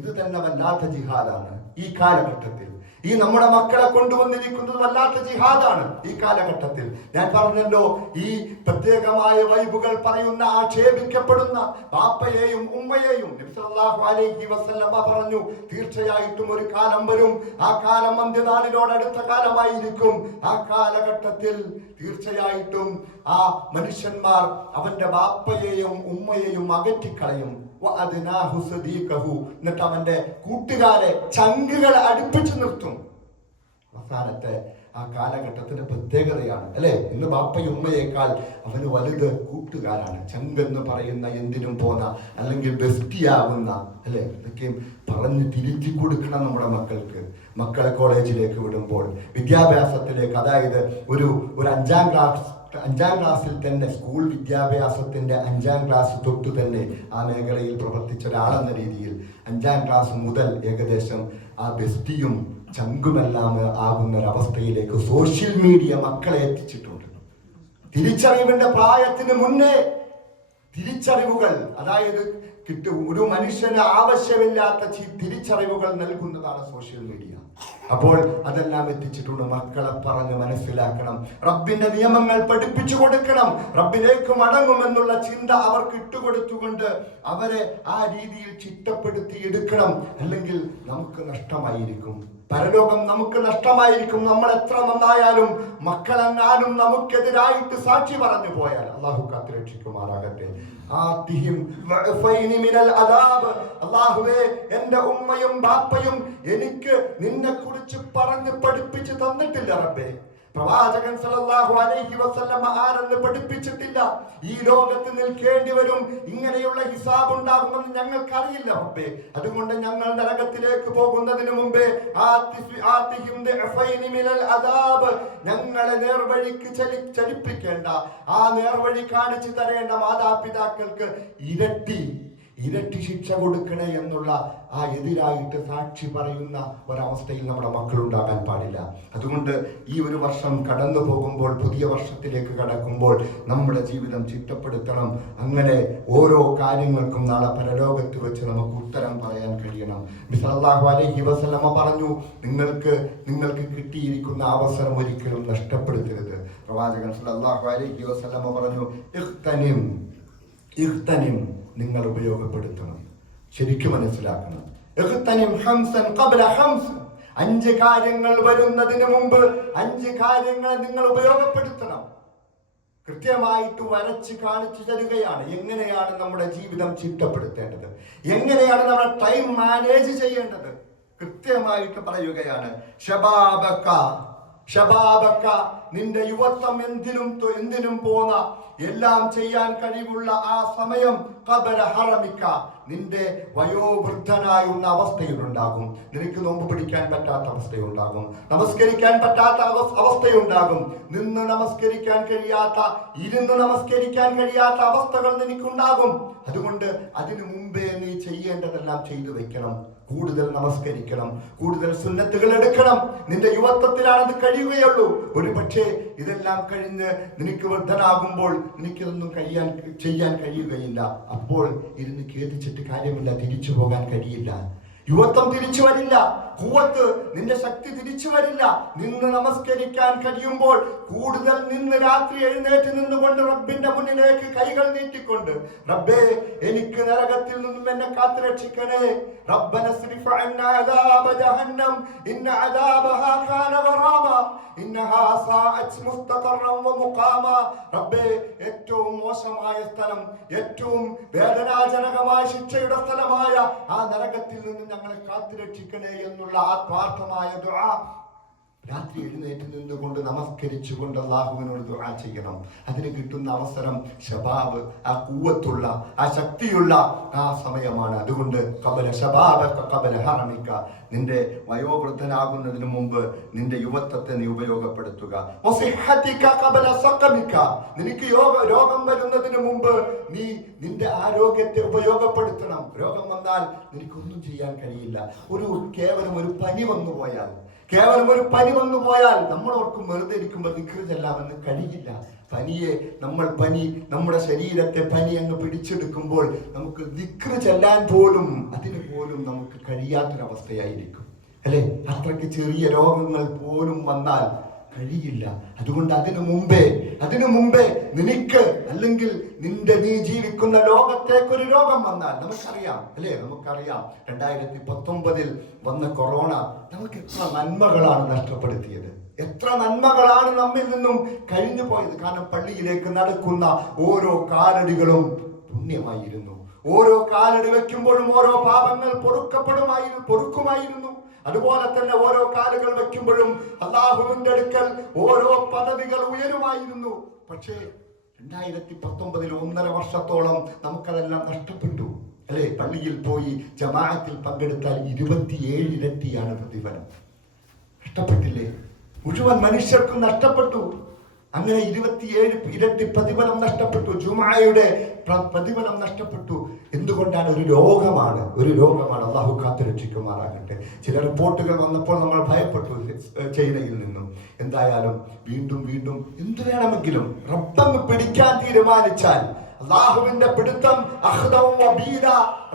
ഇത് തന്നെ വല്ലാത്ത ജിഹാദാണ്. ഈ കാലഘട്ടത്തിൽ ഈ നമ്മുടെ മക്കളെ കൊണ്ടുവന്നിരിക്കുന്നത് വല്ലാത്ത ജിഹാദാണ്. ഈ കാലഘട്ടത്തിൽ ഞാൻ പറഞ്ഞല്ലോ, ഈ പ്രത്യേകമായ വൈബുകൾ പറയുന്ന, ആക്ഷേപിക്കപ്പെടുന്ന ബാപ്പയെയും ഉമ്മയെയും നബി സല്ലല്ലാഹു അലൈഹി വസല്ലമ പറഞ്ഞു, തീർച്ചയായിട്ടും ഒരു കാലം വരും, ആ കാലം അന്ത്യനാളിനോടടുത്ത കാലമായിരിക്കും. ആ കാലഘട്ടത്തിൽ തീർച്ചയായിട്ടും ആ മനുഷ്യന്മാർ അവന്റെ ബാപ്പയെയും ഉമ്മയെയും അകറ്റിക്കളയും. എന്നിട്ട് അവന്റെ കൂട്ടുകാരെ, ചങ്കുകളെ അടുപ്പിച്ചു നിർത്തും. അവസാനത്തെ ആ കാലഘട്ടത്തിന്റെ പ്രത്യേകതയാണ് അല്ലെ. ഇന്ന് ബാപ്പയും ഉമ്മയേക്കാൾ അവന് വലുത് കൂട്ടുകാരാണ്. ചങ്കെന്ന് പറയുന്ന, എന്തിനും പോന്ന, അല്ലെങ്കിൽ ബെസ്റ്റിയാവുന്ന അല്ലെ. ഇതൊക്കെയും പറഞ്ഞ് തിരിച്ചു കൊടുക്കണം നമ്മുടെ മക്കൾക്ക്. മക്കളെ കോളേജിലേക്ക് വിടുമ്പോൾ, വിദ്യാഭ്യാസത്തിലേക്ക്, അതായത് ഒരു 5ാം 5ാം ക്ലാസ്സിൽ തന്നെ സ്കൂൾ വിദ്യാഭ്യാസത്തിൻ്റെ 5ാം ക്ലാസ് തൊട്ട് തന്നെ ആ മേഖലയിൽ പ്രവർത്തിച്ച ഒരാളെന്ന രീതിയിൽ 5ാം ക്ലാസ് മുതൽ ഏകദേശം ആ ബെസ്റ്റിയും ചങ്കുമെല്ലാം ആകുന്ന ഒരവസ്ഥയിലേക്ക് സോഷ്യൽ മീഡിയ മക്കളെ എത്തിച്ചിട്ടുണ്ട്. തിരിച്ചറിവിന്റെ പ്രായത്തിന് മുന്നേ തിരിച്ചറിവുകൾ, അതായത് ഒരു മനുഷ്യന് ആവശ്യമില്ലാത്ത തിരിച്ചറിവുകൾ നൽകുന്നതാണ് സോഷ്യൽ മീഡിയ. അപ്പോൾ അതെല്ലാം എത്തിച്ചിട്ടുണ്ട്. മക്കളെ പറഞ്ഞ് മനസ്സിലാക്കണം, റബ്ബിന്റെ നിയമങ്ങൾ പഠിപ്പിച്ചു കൊടുക്കണം, റബ്ബിലേക്ക് മടങ്ങുമെന്നുള്ള ചിന്ത അവർക്ക് ഇട്ടുകൊടുത്തുകൊണ്ട് അവരെ ആ രീതിയിൽ ചിട്ടപ്പെടുത്തി എടുക്കണം. അല്ലെങ്കിൽ നമുക്ക് നഷ്ടമായിരിക്കും, പരലോകം നമുക്ക് നഷ്ടമായിരിക്കും. നമ്മൾ എത്ര നന്നായാലും മക്കളെങ്ങാനും നമുക്കെതിരായിട്ട് സാക്ഷി പറഞ്ഞു പോയാൽ അള്ളാഹു കാത്തുരക്ഷിക്കുമാറാകട്ടെ. അല്ലാഹുവേ, എന്റെ ഉമ്മയും ബാപ്പയും എനിക്ക് നിന്നെ കുറിച്ച് പറഞ്ഞ് പഠിപ്പിച്ചു തന്നിട്ടില്ല റബ്ബേ. പ്രവാചകൻ സല്ലല്ലാഹു അലൈഹി വസല്ലം ആരെന്ന് പഠിപ്പിച്ചിട്ടില്ല. ഈ ലോകത്ത് നിൽക്കേണ്ടി വരും, ഇങ്ങനെയുള്ള ഹിസാബ് ഉണ്ടാകുമെന്ന് ഞങ്ങൾക്കറിയില്ല റബ്ബേ. അതുകൊണ്ട് ഞങ്ങൾ നരകത്തിലേക്ക് പോകുന്നതിന് മുമ്പേ ഞങ്ങളെ നേർവഴിക്ക് ചലിപ്പിക്കേണ്ട, ആ നേർവഴി കാണിച്ചു തരേണ്ട മാതാപിതാക്കൾക്ക് ഇരട്ടി ശിക്ഷ കൊടുക്കണേ എന്നുള്ള ആ എതിരായിട്ട് സാക്ഷി പറയുന്ന ഒരവസ്ഥയിൽ നമ്മുടെ മക്കളുണ്ടാകാൻ പാടില്ല. അതുകൊണ്ട് ഈ ഒരു വർഷം കടന്നു പോകുമ്പോൾ, പുതിയ വർഷത്തിലേക്ക് കടക്കുമ്പോൾ നമ്മുടെ ജീവിതം ചിട്ടപ്പെടുത്തണം. അങ്ങനെ ഓരോ കാര്യങ്ങൾക്കും നാളെ പരലോകത്ത് വെച്ച് നമുക്ക് ഉത്തരം പറയാൻ കഴിയണം. സല്ലല്ലാഹു അലൈഹി വസല്ലമ പറഞ്ഞു, നിങ്ങൾക്ക് കിട്ടിയിരിക്കുന്ന അവസരം ഒരിക്കലും നഷ്ടപ്പെടുത്തരുത്. പ്രവാചകൻ സല്ലല്ലാഹു അലൈഹി വസല്ലമ പറഞ്ഞു, ഇഖ്തനിം നിങ്ങൾ ഉപയോഗപ്പെടുത്തണം. ശരിക്കും മനസ്സിലാക്കണം. 5 കാര്യങ്ങൾ വരുന്നതിന് മുമ്പ് 5 കാര്യങ്ങൾ നിങ്ങൾ ഉപയോഗപ്പെടുത്തണം. കൃത്യമായിട്ട് വരച്ച് കാണിച്ചു തരികയാണ് എങ്ങനെയാണ് നമ്മുടെ ജീവിതം ചിട്ടപ്പെടുത്തേണ്ടത്, എങ്ങനെയാണ് നമ്മൾ ടൈം മാനേജ് ചെയ്യേണ്ടത്. കൃത്യമായിട്ട് പറയുകയാണ്, ഷബാബക്ക, നിന്റെ യുവത്വം എന്തിനും പോന്ന എല്ലാം ചെയ്യാൻ കഴിവുള്ള ആ സമയം ഖബല ഹറമിക്ക, നിന്റെ വയോവൃദ്ധനായുന്ന അവസ്ഥയുണ്ടാകും. നിനക്ക് നോമ്പ് പിടിക്കാൻ പറ്റാത്ത അവസ്ഥയുണ്ടാകും, നമസ്കരിക്കാൻ പറ്റാത്ത അവസ്ഥയുണ്ടാകും, നിന്ന് നമസ്കരിക്കാൻ കഴിയാത്ത, ഇരുന്ന് നമസ്കരിക്കാൻ കഴിയാത്ത അവസ്ഥകൾ നിനക്കുണ്ടാകും. അതുകൊണ്ട് അതിനു മുമ്പേ നീ ചെയ്യേണ്ടതെല്ലാം ചെയ്തു വെക്കണം. കൂടുതൽ നമസ്കരിക്കണം, കൂടുതൽ സുന്നത്തുകൾ എടുക്കണം. നിന്റെ യുവത്വത്തിലാണത് കഴിയുകയുള്ളൂ. ഒരു പക്ഷേ ഇതെല്ലാം കഴിഞ്ഞ് നിനക്ക് വൃദ്ധനാകുമ്പോൾ നിനക്കിതൊന്നും ചെയ്യാൻ കഴിയുകയില്ല. അപ്പോൾ ഇരുന്ന് ഖേദിച്ചിട്ട് കാര്യമില്ല, തിരിച്ചു പോകാൻ കഴിയില്ല. യുവത്വം തിരിച്ചു വരില്ല, ഖുവത്ത്, നിന്റെ ശക്തി തിരിച്ചു വരില്ല. നിന്ന് നമസ്കരിക്കാൻ കഴിയുമ്പോൾ കൂടുതൽ നിന്ന് രാത്രി എഴുന്നേറ്റ് നിന്നുകൊണ്ട് റബ്ബിന്റെ മുന്നിലേക്ക് കൈകൾ നീട്ടിക്കൊണ്ട്, റബ്ബേ, എനിക്ക് നരകത്തിൽ നിന്നും എന്നെ കാത്തുരക്ഷിക്കണേ. റബ്ബന സ്രിഫ് അന്നാ അദാബ ജഹന്നം ഇന്ന അദാബഹാ കാന ഗറാമ ഇന്നഹാ സാഅത് മുസ്തഖറൻ വ മുഖാമ. റബ്ബേ, ഏറ്റവും മോശമായ സ്ഥലം, ഏറ്റവും വേദനാജനകമായ ശിക്ഷയുടെ സ്ഥലമായ ആ നരകത്തിൽ നിന്ന് ഞങ്ങളെ കാത്തുരക്ഷിക്കണേ എന്നുള്ള ആത്മാർത്ഥമായ ദുആ രാത്രി എഴുന്നേറ്റ് നിന്നുകൊണ്ട് നമസ്കരിച്ചുകൊണ്ട് അല്ലാഹുവിനോട് ദുആ ചെയ്യണം. അതിന് കിട്ടുന്ന അവസരം ശബാബ്, ആ ഖുവത്തുള്ള, ആ ശക്തിയുള്ള ആ സമയമാണ്. അതുകൊണ്ട് ഖബല ഹറമിക, നിന്റെ വയോവൃദ്ധനാകുന്നതിന് മുമ്പ് നിന്റെ യുവത്വത്തെ നീ ഉപയോഗപ്പെടുത്തുക. നിനക്ക് രോഗം വരുന്നതിന് മുമ്പ് നീ നിന്റെ ആരോഗ്യത്തെ ഉപയോഗപ്പെടുത്തണം. രോഗം വന്നാൽ നിനക്കൊന്നും ചെയ്യാൻ കഴിയില്ല. കേവലം ഒരു പനി വന്നു പോയാൽ നമ്മൾ ഓർക്കും വെറുതെ ഇരിക്കുമ്പോൾ ദിക്ർ ചെല്ലാമെന്ന് കഴിയില്ല. നമ്മുടെ ശരീരത്തെ പനി അങ്ങ് പിടിച്ചെടുക്കുമ്പോൾ നമുക്ക് ദിക്ർ ചെല്ലാൻ പോലും നമുക്ക് കഴിയാത്തൊരവസ്ഥയായിരിക്കും, അല്ലെ? അത്രയ്ക്ക് ചെറിയ രോഗങ്ങൾ പോലും വന്നാൽ കഴിയില്ല. അതുകൊണ്ട് അതിനു മുമ്പേ നിനക്ക്, അല്ലെങ്കിൽ നീ ജീവിക്കുന്ന ലോകത്തേക്കൊരു രോഗം വന്നാൽ, നമുക്കറിയാം 2019 വന്ന കൊറോണ നമുക്ക് എത്ര നന്മകളാണ് നഷ്ടപ്പെടുത്തിയത്, എത്ര നന്മകളാണ് നമ്മിൽ നിന്നും കഴിഞ്ഞു പോയത്. കാരണം പള്ളിയിലേക്ക് നടക്കുന്ന ഓരോ കാലടികളും പുണ്യമായിരുന്നു. ഓരോ കാലടി വെക്കുമ്പോഴും ഓരോ പാപങ്ങൾ പൊറുക്കുമായിരുന്നു. അതുപോലെ തന്നെ ഓരോ കാലുകൾ വെക്കുമ്പോഴും അല്ലാഹുവിന്റെ അടുക്കൽ ഓരോ പദവികൾ ഉയരുമായിരുന്നു. പക്ഷേ 2019 1.5 വർഷത്തോളം നമുക്കതെല്ലാം നഷ്ടപ്പെട്ടു, അല്ലെ? പള്ളിയിൽ പോയി ജമാഅത്തിൽ പങ്കെടുത്താൽ 27 ഇരട്ടിയാണ് പ്രതിഫലം. നഷ്ടപ്പെട്ടില്ലേ? മുഴുവൻ മനുഷ്യർക്കും നഷ്ടപ്പെട്ടു. അങ്ങനെ 27 ഇരട്ടി പ്രതിഫലം നഷ്ടപ്പെട്ടു. ജുമായുടെ പ്രതിഫലം നഷ്ടപ്പെട്ടു. എന്തുകൊണ്ടാണ്? ഒരു രോഗമാണ്. അള്ളാഹു കാത്തുരക്ഷിക്കുമാറാകട്ടെ. ചില റിപ്പോർട്ടുകൾ വന്നപ്പോൾ നമ്മൾ ഭയപ്പെട്ടു ചൈനയിൽ നിന്നും. എന്തായാലും വീണ്ടും എന്തു വേണമെങ്കിലും റബ്ബങ്ങ് പിടിക്കാൻ തീരുമാനിച്ചാൽ അല്ലാഹുവിന്റെ പിടുത്തം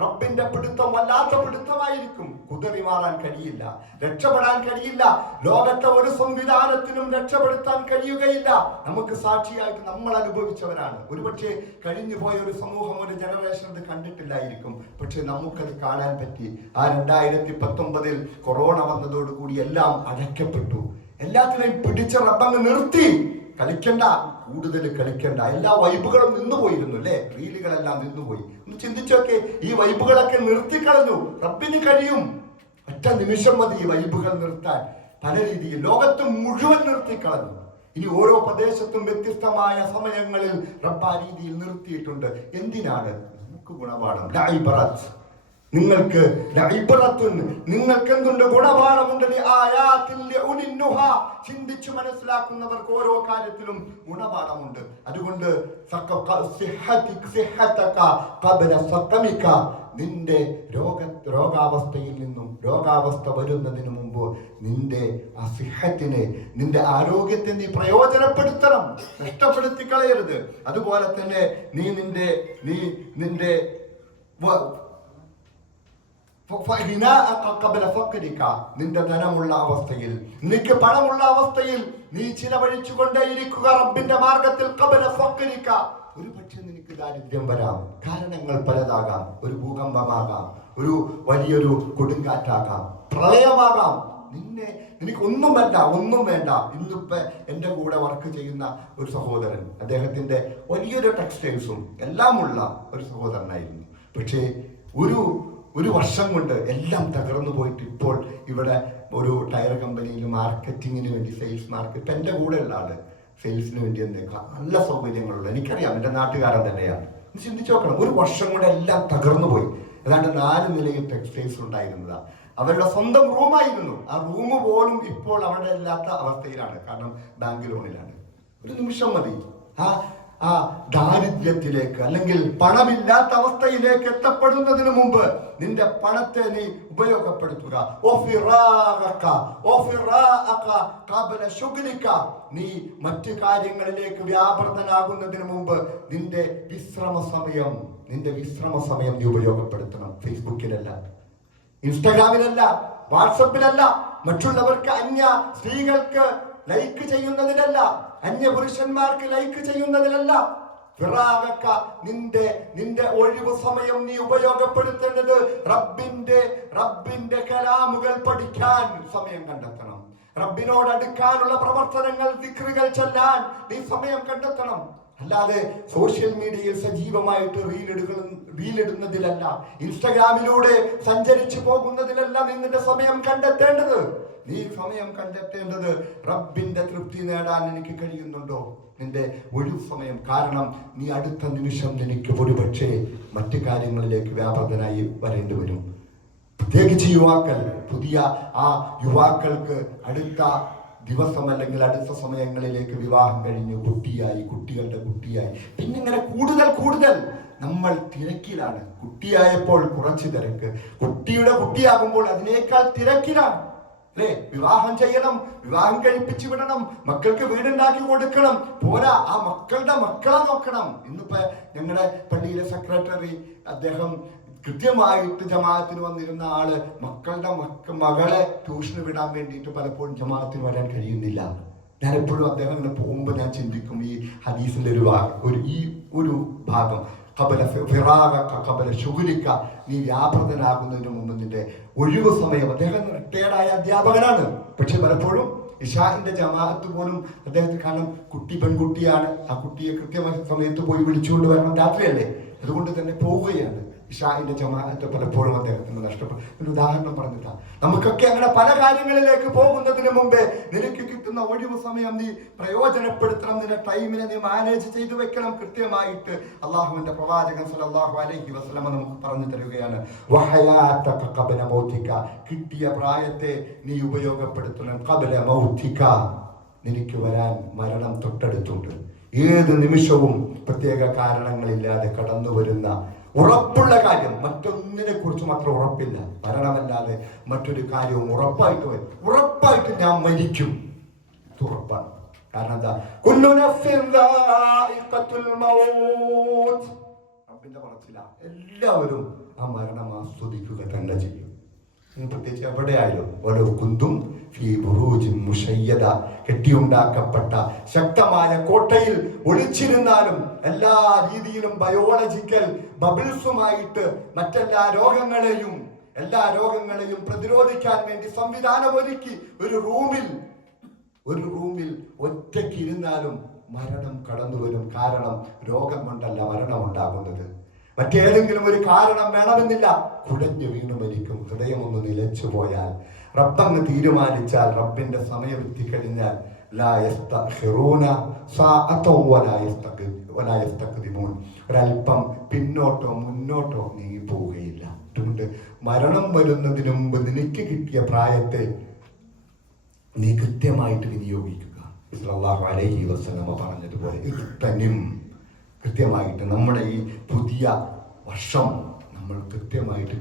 റബ്ബിന്റെ പിടുത്തം വല്ലാത്ത പിടുത്തമായിരിക്കും. കുതറി മാറാൻ കഴിയില്ല, രക്ഷപ്പെടാൻ കഴിയില്ല. ലോകത്തെ ഒരു സംവിധാനത്തിനും രക്ഷപ്പെടുത്താൻ കഴിയുകയില്ല. നമുക്ക് സാക്ഷിയായിട്ട് നമ്മൾ അനുഭവിച്ചവരാണ്. ഒരുപക്ഷെ കഴിഞ്ഞു പോയ ഒരു സമൂഹം, ഒരു ജനറേഷൻ അത് കണ്ടിട്ടില്ലായിരിക്കും. പക്ഷെ നമുക്കത് കാണാൻ പറ്റി. ആ 2019 കൊറോണ വന്നതോടുകൂടി എല്ലാം അടയ്ക്കപ്പെട്ടു. എല്ലാത്തിനെയും പിടിച്ച റബ്ബങ്ങ് നിർത്തി. കൂടുതൽ കളിക്കണ്ട. എല്ലാ വൈബുകളും നിന്നുപോയിരുന്നു അല്ലേ? റീലുകളെല്ലാം നിന്നുപോയി. ഒന്ന് ചിന്തിച്ചൊക്കെ, ഈ വൈബുകളൊക്കെ നിർത്തിക്കളഞ്ഞു. റബ്ബിന് കഴിയും. ഒറ്റ നിമിഷം മതി ഈ വൈബുകൾ നിർത്താൻ. പല രീതിയിൽ ലോകത്ത് മുഴുവൻ നിർത്തിക്കളഞ്ഞു. ഇനി ഓരോ പ്രദേശത്തും വ്യത്യസ്തമായ സമയങ്ങളിൽ റബ്ബ് ആ രീതിയിൽ നിർത്തിയിട്ടുണ്ട്. എന്തിനാണ്? നമുക്ക് ഗുണപാഠം. നിങ്ങൾക്ക് എന്തുണ്ട്? ഗുണപാഠമുണ്ട്. ചിന്തിച്ചു മനസ്സിലാക്കുന്നവർക്ക് ഓരോ കാര്യത്തിലും ഗുണപാഠമുണ്ട്. അതുകൊണ്ട് നിന്റെ രോഗാവസ്ഥയിൽ നിന്നും, രോഗാവസ്ഥ വരുന്നതിന് മുമ്പ് നിന്റെ അസിഹത്തിനെ, നിന്റെ ആരോഗ്യത്തെ നീ പ്രയോജനപ്പെടുത്തണം, നഷ്ടപ്പെടുത്തി കളയരുത്. അതുപോലെ തന്നെ നീ നിന്റെ നിന്റെ ധനമുള്ള അവസ്ഥയിൽ, നിനക്ക് പണമുള്ള അവസ്ഥയിൽ നീ ചിലവഴിച്ചുകൊണ്ടേയിരിക്കുക റബ്ബിന്റെ മാർഗത്തിൽ. ഒരു പക്ഷെ നിനക്ക് ദാരിദ്ര്യം വരാം. കാരണങ്ങൾ പലതാകാം. ഒരു ഭൂകമ്പമാകാം, ഒരു വലിയൊരു കൊടുങ്കാറ്റാകാം, പ്രളയമാകാം. നിനക്ക് ഒന്നും വേണ്ട. ഇന്നിപ്പോ എന്റെ കൂടെ വർക്ക് ചെയ്യുന്ന ഒരു സഹോദരൻ, അദ്ദേഹത്തിന്റെ വലിയൊരു ടെക്സ്റ്റൈൽസും എല്ലാം ഉള്ള ഒരു സഹോദരനായിരുന്നു. പക്ഷേ ഒരു വർഷം കൊണ്ട് എല്ലാം തകർന്നു പോയിട്ട് ഇപ്പോൾ ഇവിടെ ഒരു ടയർ കമ്പനിയിൽ മാർക്കറ്റിങ്ങിന് വേണ്ടി, സെയിൽസ് മാർക്കറ്റ്, എൻ്റെ കൂടെയുള്ള ആള് സെയിൽസിന് വേണ്ടി നല്ല സൗകര്യങ്ങളുള്ള, എനിക്കറിയാം, എൻ്റെ നാട്ടുകാരൻ തന്നെയാണ്. ചിന്തിച്ചു നോക്കണം. ഒരു വർഷം കൊണ്ട് എല്ലാം തകർന്നു പോയി. ഏതാണ്ട് 4 നിലയിൽ ടെക്സ്റ്റൈൽസ് ഉണ്ടായിരുന്നതാ. അവരുടെ സ്വന്തം റൂമായിരുന്നു. ആ റൂം പോലും ഇപ്പോൾ അവിടെ ഇല്ലാത്ത അവസ്ഥയിലാണ്. കാരണം ബാങ്ക് ലോണിലാണ്. ഒരു നിമിഷം മതി ആ ദാരിദ്ര്യത്തിലേക്ക്, അല്ലെങ്കിൽ പണമില്ലാത്ത അവസ്ഥയിലേക്ക് എത്തപ്പെടുന്നതിന് മുമ്പ് നിന്റെ പണത്തെ നീ ഉപയോഗപ്പെടുത്തുക. നീ മറ്റു കാര്യങ്ങളിലേക്ക് വ്യാപൃതനാകുന്നതിന് മുമ്പ് നിന്റെ വിശ്രമ സമയം നീ ഉപയോഗപ്പെടുത്തണം. ഫേസ്ബുക്കിലല്ല, ഇൻസ്റ്റാഗ്രാമിലല്ല, വാട്സപ്പിലല്ല, മറ്റുള്ളവർക്ക്, അന്യ സ്ത്രീകൾക്ക് ലൈക്ക് ചെയ്യുന്നതിലല്ല, അന്യ പുരുഷന്മാർക്ക് ലൈക്ക് ചെയ്യുന്നതിലല്ല. നിന്റെ ഒഴിവ് സമയം നീ ഉപയോഗപ്പെടുത്തേണ്ടത് റബ്ബിന്റെ കലാമുകൾ പഠിക്കാൻ സമയം കണ്ടെത്തണം. റബ്ബിനോട് അടുക്കാനുള്ള പ്രവർത്തനങ്ങൾ, ദിക്റുകൾ ചൊല്ലാൻ നീ സമയം കണ്ടെത്തണം. അല്ലാതെ സോഷ്യൽ മീഡിയയിൽ സജീവമായിട്ട് റീലിടുന്നതിലല്ല, ഇൻസ്റ്റഗ്രാമിലൂടെ സഞ്ചരിച്ചു പോകുന്നതിലല്ല നിന്റെ സമയം കണ്ടെത്തേണ്ടത്. നീ സമയം കണ്ടെത്തേണ്ടത് റബ്ബിന്റെ തൃപ്തി നേടാൻ എനിക്ക് കഴിയുന്നുണ്ടോ? നിന്റെ ഒഴിവ് സമയം. കാരണം നീ അടുത്ത നിമിഷം നിനക്ക് ഒരുപക്ഷെ മറ്റു കാര്യങ്ങളിലേക്ക് വ്യാപൃതനായി വരേണ്ടി വരും. പ്രത്യേകിച്ച് പുതിയ യുവാക്കൾക്ക് അടുത്ത ദിവസം അല്ലെങ്കിൽ അടുത്ത സമയങ്ങളിലേക്ക് വിവാഹം കഴിഞ്ഞ് കുട്ടികളുടെ കുട്ടിയായി, പിന്നെ ഇങ്ങനെ കൂടുതൽ നമ്മൾ തിരക്കിലാണ്. കുട്ടിയായപ്പോൾ കുറച്ച് തിരക്ക്, കുട്ടിയാകുമ്പോൾ അതിനേക്കാൾ തിരക്കിലാണ് അല്ലേ? വിവാഹം ചെയ്യണം, വിവാഹം കഴിപ്പിച്ചു വിടണം, മക്കൾക്ക് വീടുണ്ടാക്കി കൊടുക്കണം, പോരാ ആ മക്കളുടെ മക്കളെ നോക്കണം. ഇന്നിപ്പോ ഞങ്ങളുടെ പള്ളിയിലെ സെക്രട്ടറി, അദ്ദേഹം കൃത്യമായിട്ട് ജമാഅത്തിന് വന്നിരുന്ന ആള് മക്കളുടെ മകളെ ട്യൂഷന് വിടാൻ വേണ്ടിയിട്ട് പലപ്പോഴും ജമാഅത്തിന് വരാൻ കഴിയുന്നില്ല. ഞാൻ എപ്പോഴും അദ്ദേഹം ഇങ്ങനെ പോകുമ്പോൾ ഞാൻ ചിന്തിക്കും, ഈ ഹദീസിന്റെ ഒരു ഭാഗം നീ വ്യാപൃതനാകുന്നതിന് മുമ്പ് നിന്റെ ഒഴിവ് സമയം. അദ്ദേഹം റിട്ടയർഡായ അധ്യാപകനാണ്. പക്ഷെ പലപ്പോഴും ഇശാഇന്റെ ജമാഅത്ത് പോലും അദ്ദേഹത്തിന്, കാരണം പെൺകുട്ടിയാണ്, ആ കുട്ടിയെ കൃത്യമായ സമയത്ത് പോയി വിളിച്ചുകൊണ്ട് വരണം, രാത്രിയല്ലേ, അതുകൊണ്ട് തന്നെ പോവുകയാണ്. ഇശാഇന്റെ ജമാഅത്ത് പലപ്പോഴും അദ്ദേഹത്തിന് നഷ്ടപ്പെടും. ഒരു ഉദാഹരണം പറഞ്ഞിട്ടാ. നമുക്കൊക്കെ അങ്ങനെ പല കാര്യങ്ങളിലേക്ക് പോകുന്നതിന് മുമ്പേ നിനക്ക് കിട്ടുന്ന ഒഴിവ് സമയം നീ പ്രയോജനപ്പെടുത്തണം. നിന്റെ ടൈമിനെ നീ മാനേജ് ചെയ്തു വെക്കണം കൃത്യമായിട്ട്. അള്ളാഹുവിന്റെ പ്രവാചകൻ സ്വല്ലല്ലാഹു അലൈഹി വസല്ലം നമുക്ക് പറഞ്ഞു തരികയാണ്, വഹയാതക ഖബല മൗതിക, കിട്ടിയ പ്രായത്തെ നീ ഉപയോഗപ്പെടുത്തണം. ഖബല മൗതിക, നിനക്ക് വരാൻ മരണം തൊട്ടടുത്തുണ്ട്. ഏത് നിമിഷവും പ്രത്യേക കാരണങ്ങളില്ലാതെ കടന്നു വരുന്ന ഉറപ്പുള്ള കാര്യം, മറ്റൊന്നിനെ കുറിച്ച് മാത്രം ഉറപ്പില്ല. മരണമല്ലാതെ മറ്റൊരു കാര്യവും ഉറപ്പായിട്ട് ഞാൻ മരിക്കും, ഉറപ്പാണ്. കാരണം എന്താ? റബ്ബിന്റെ പറച്ചില. എല്ലാവരും ആ മരണം ആസ്വദിക്കുക തന്നെ ചെയ്യും. പ്രത്യേകിച്ച് എവിടെയായാലും ഓരോ കുന്തും കെട്ടിയുണ്ടാക്കപ്പെട്ട ശക്തമായ കോട്ടയിൽ ഒളിച്ചിരുന്നാലും എല്ലാ രീതിയിലും ബയോളജിക്കൽ ബബിൾസുമായിട്ട് മറ്റെല്ലാ രോഗങ്ങളെയും പ്രതിരോധിക്കാൻ വേണ്ടി സംവിധാനം ഒരുക്കി ഒരു റൂമിൽ ഒറ്റയ്ക്കിരുന്നാലും മരണം കടന്നു വരും. കാരണം രോഗം കൊണ്ടല്ല മരണം ഉണ്ടാകുന്നത്, മറ്റേതെങ്കിലും ഒരു കാരണം വേണമെന്നില്ല. കുഴഞ്ഞു വീണു മരിക്കും. ഹൃദയമൊന്ന് നിലച്ചു പോയാൽ, റബ്ബങ്ങ് തീരുമാനിച്ചാൽ, റബ്ബിന്റെ സമയം എത്തിക്കഴിഞ്ഞാൽ ഒരൽപ്പം പിന്നോട്ടോ മുന്നോട്ടോ നീങ്ങി പോവുകയില്ല. അതുകൊണ്ട് മരണം വരുന്നതിന് മുമ്പ് നിനക്ക് കിട്ടിയ പ്രായത്തെ നീ കൃത്യമായിട്ട് വിനിയോഗിക്കുക. സല്ലല്ലാഹു അലൈഹി വസല്ലമ പറഞ്ഞതുപോലെ കൃത്യമായിട്ട് നമ്മുടെ ഈ പുതിയ വർഷം നമ്മൾ കൃത്യമായിട്ട്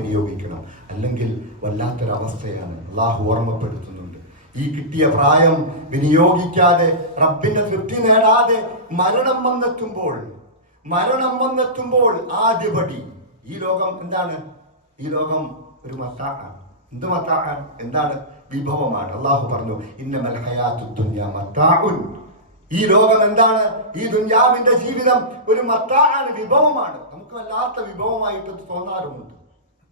വിനിയോഗിക്കണം. അല്ലെങ്കിൽ വല്ലാത്തൊരവസ്ഥയാണ്. അള്ളാഹു ഓർമ്മപ്പെടുത്തുന്നുണ്ട്, ഈ കിട്ടിയ പ്രായം വിനിയോഗിക്കാതെ, റബ്ബിന്റെ തൃപ്തി നേടാതെ മരണം വന്നെത്തുമ്പോൾ ആദ്യപടി ഈ ലോകം എന്താണ്? ഈ ലോകം ഒരു മത്താഅാണ്. എന്ത് മത്താഅാണ്? എന്താണ്? വിഭവമാണ്. അള്ളാഹു പറഞ്ഞു, ഇന്നമൽ ഹയാത്തുദ് ദുനിയ മത്താഉൻ. ഈ ലോകം എന്താണ്? ഈ ദുനിയാവിന്റെ ജീവിതം ഒരു മത്താഅാണ്, വിഭവമാണ്. നമുക്ക് വല്ലാത്ത വിഭവമായിട്ട് തോന്നാറുമുണ്ട്,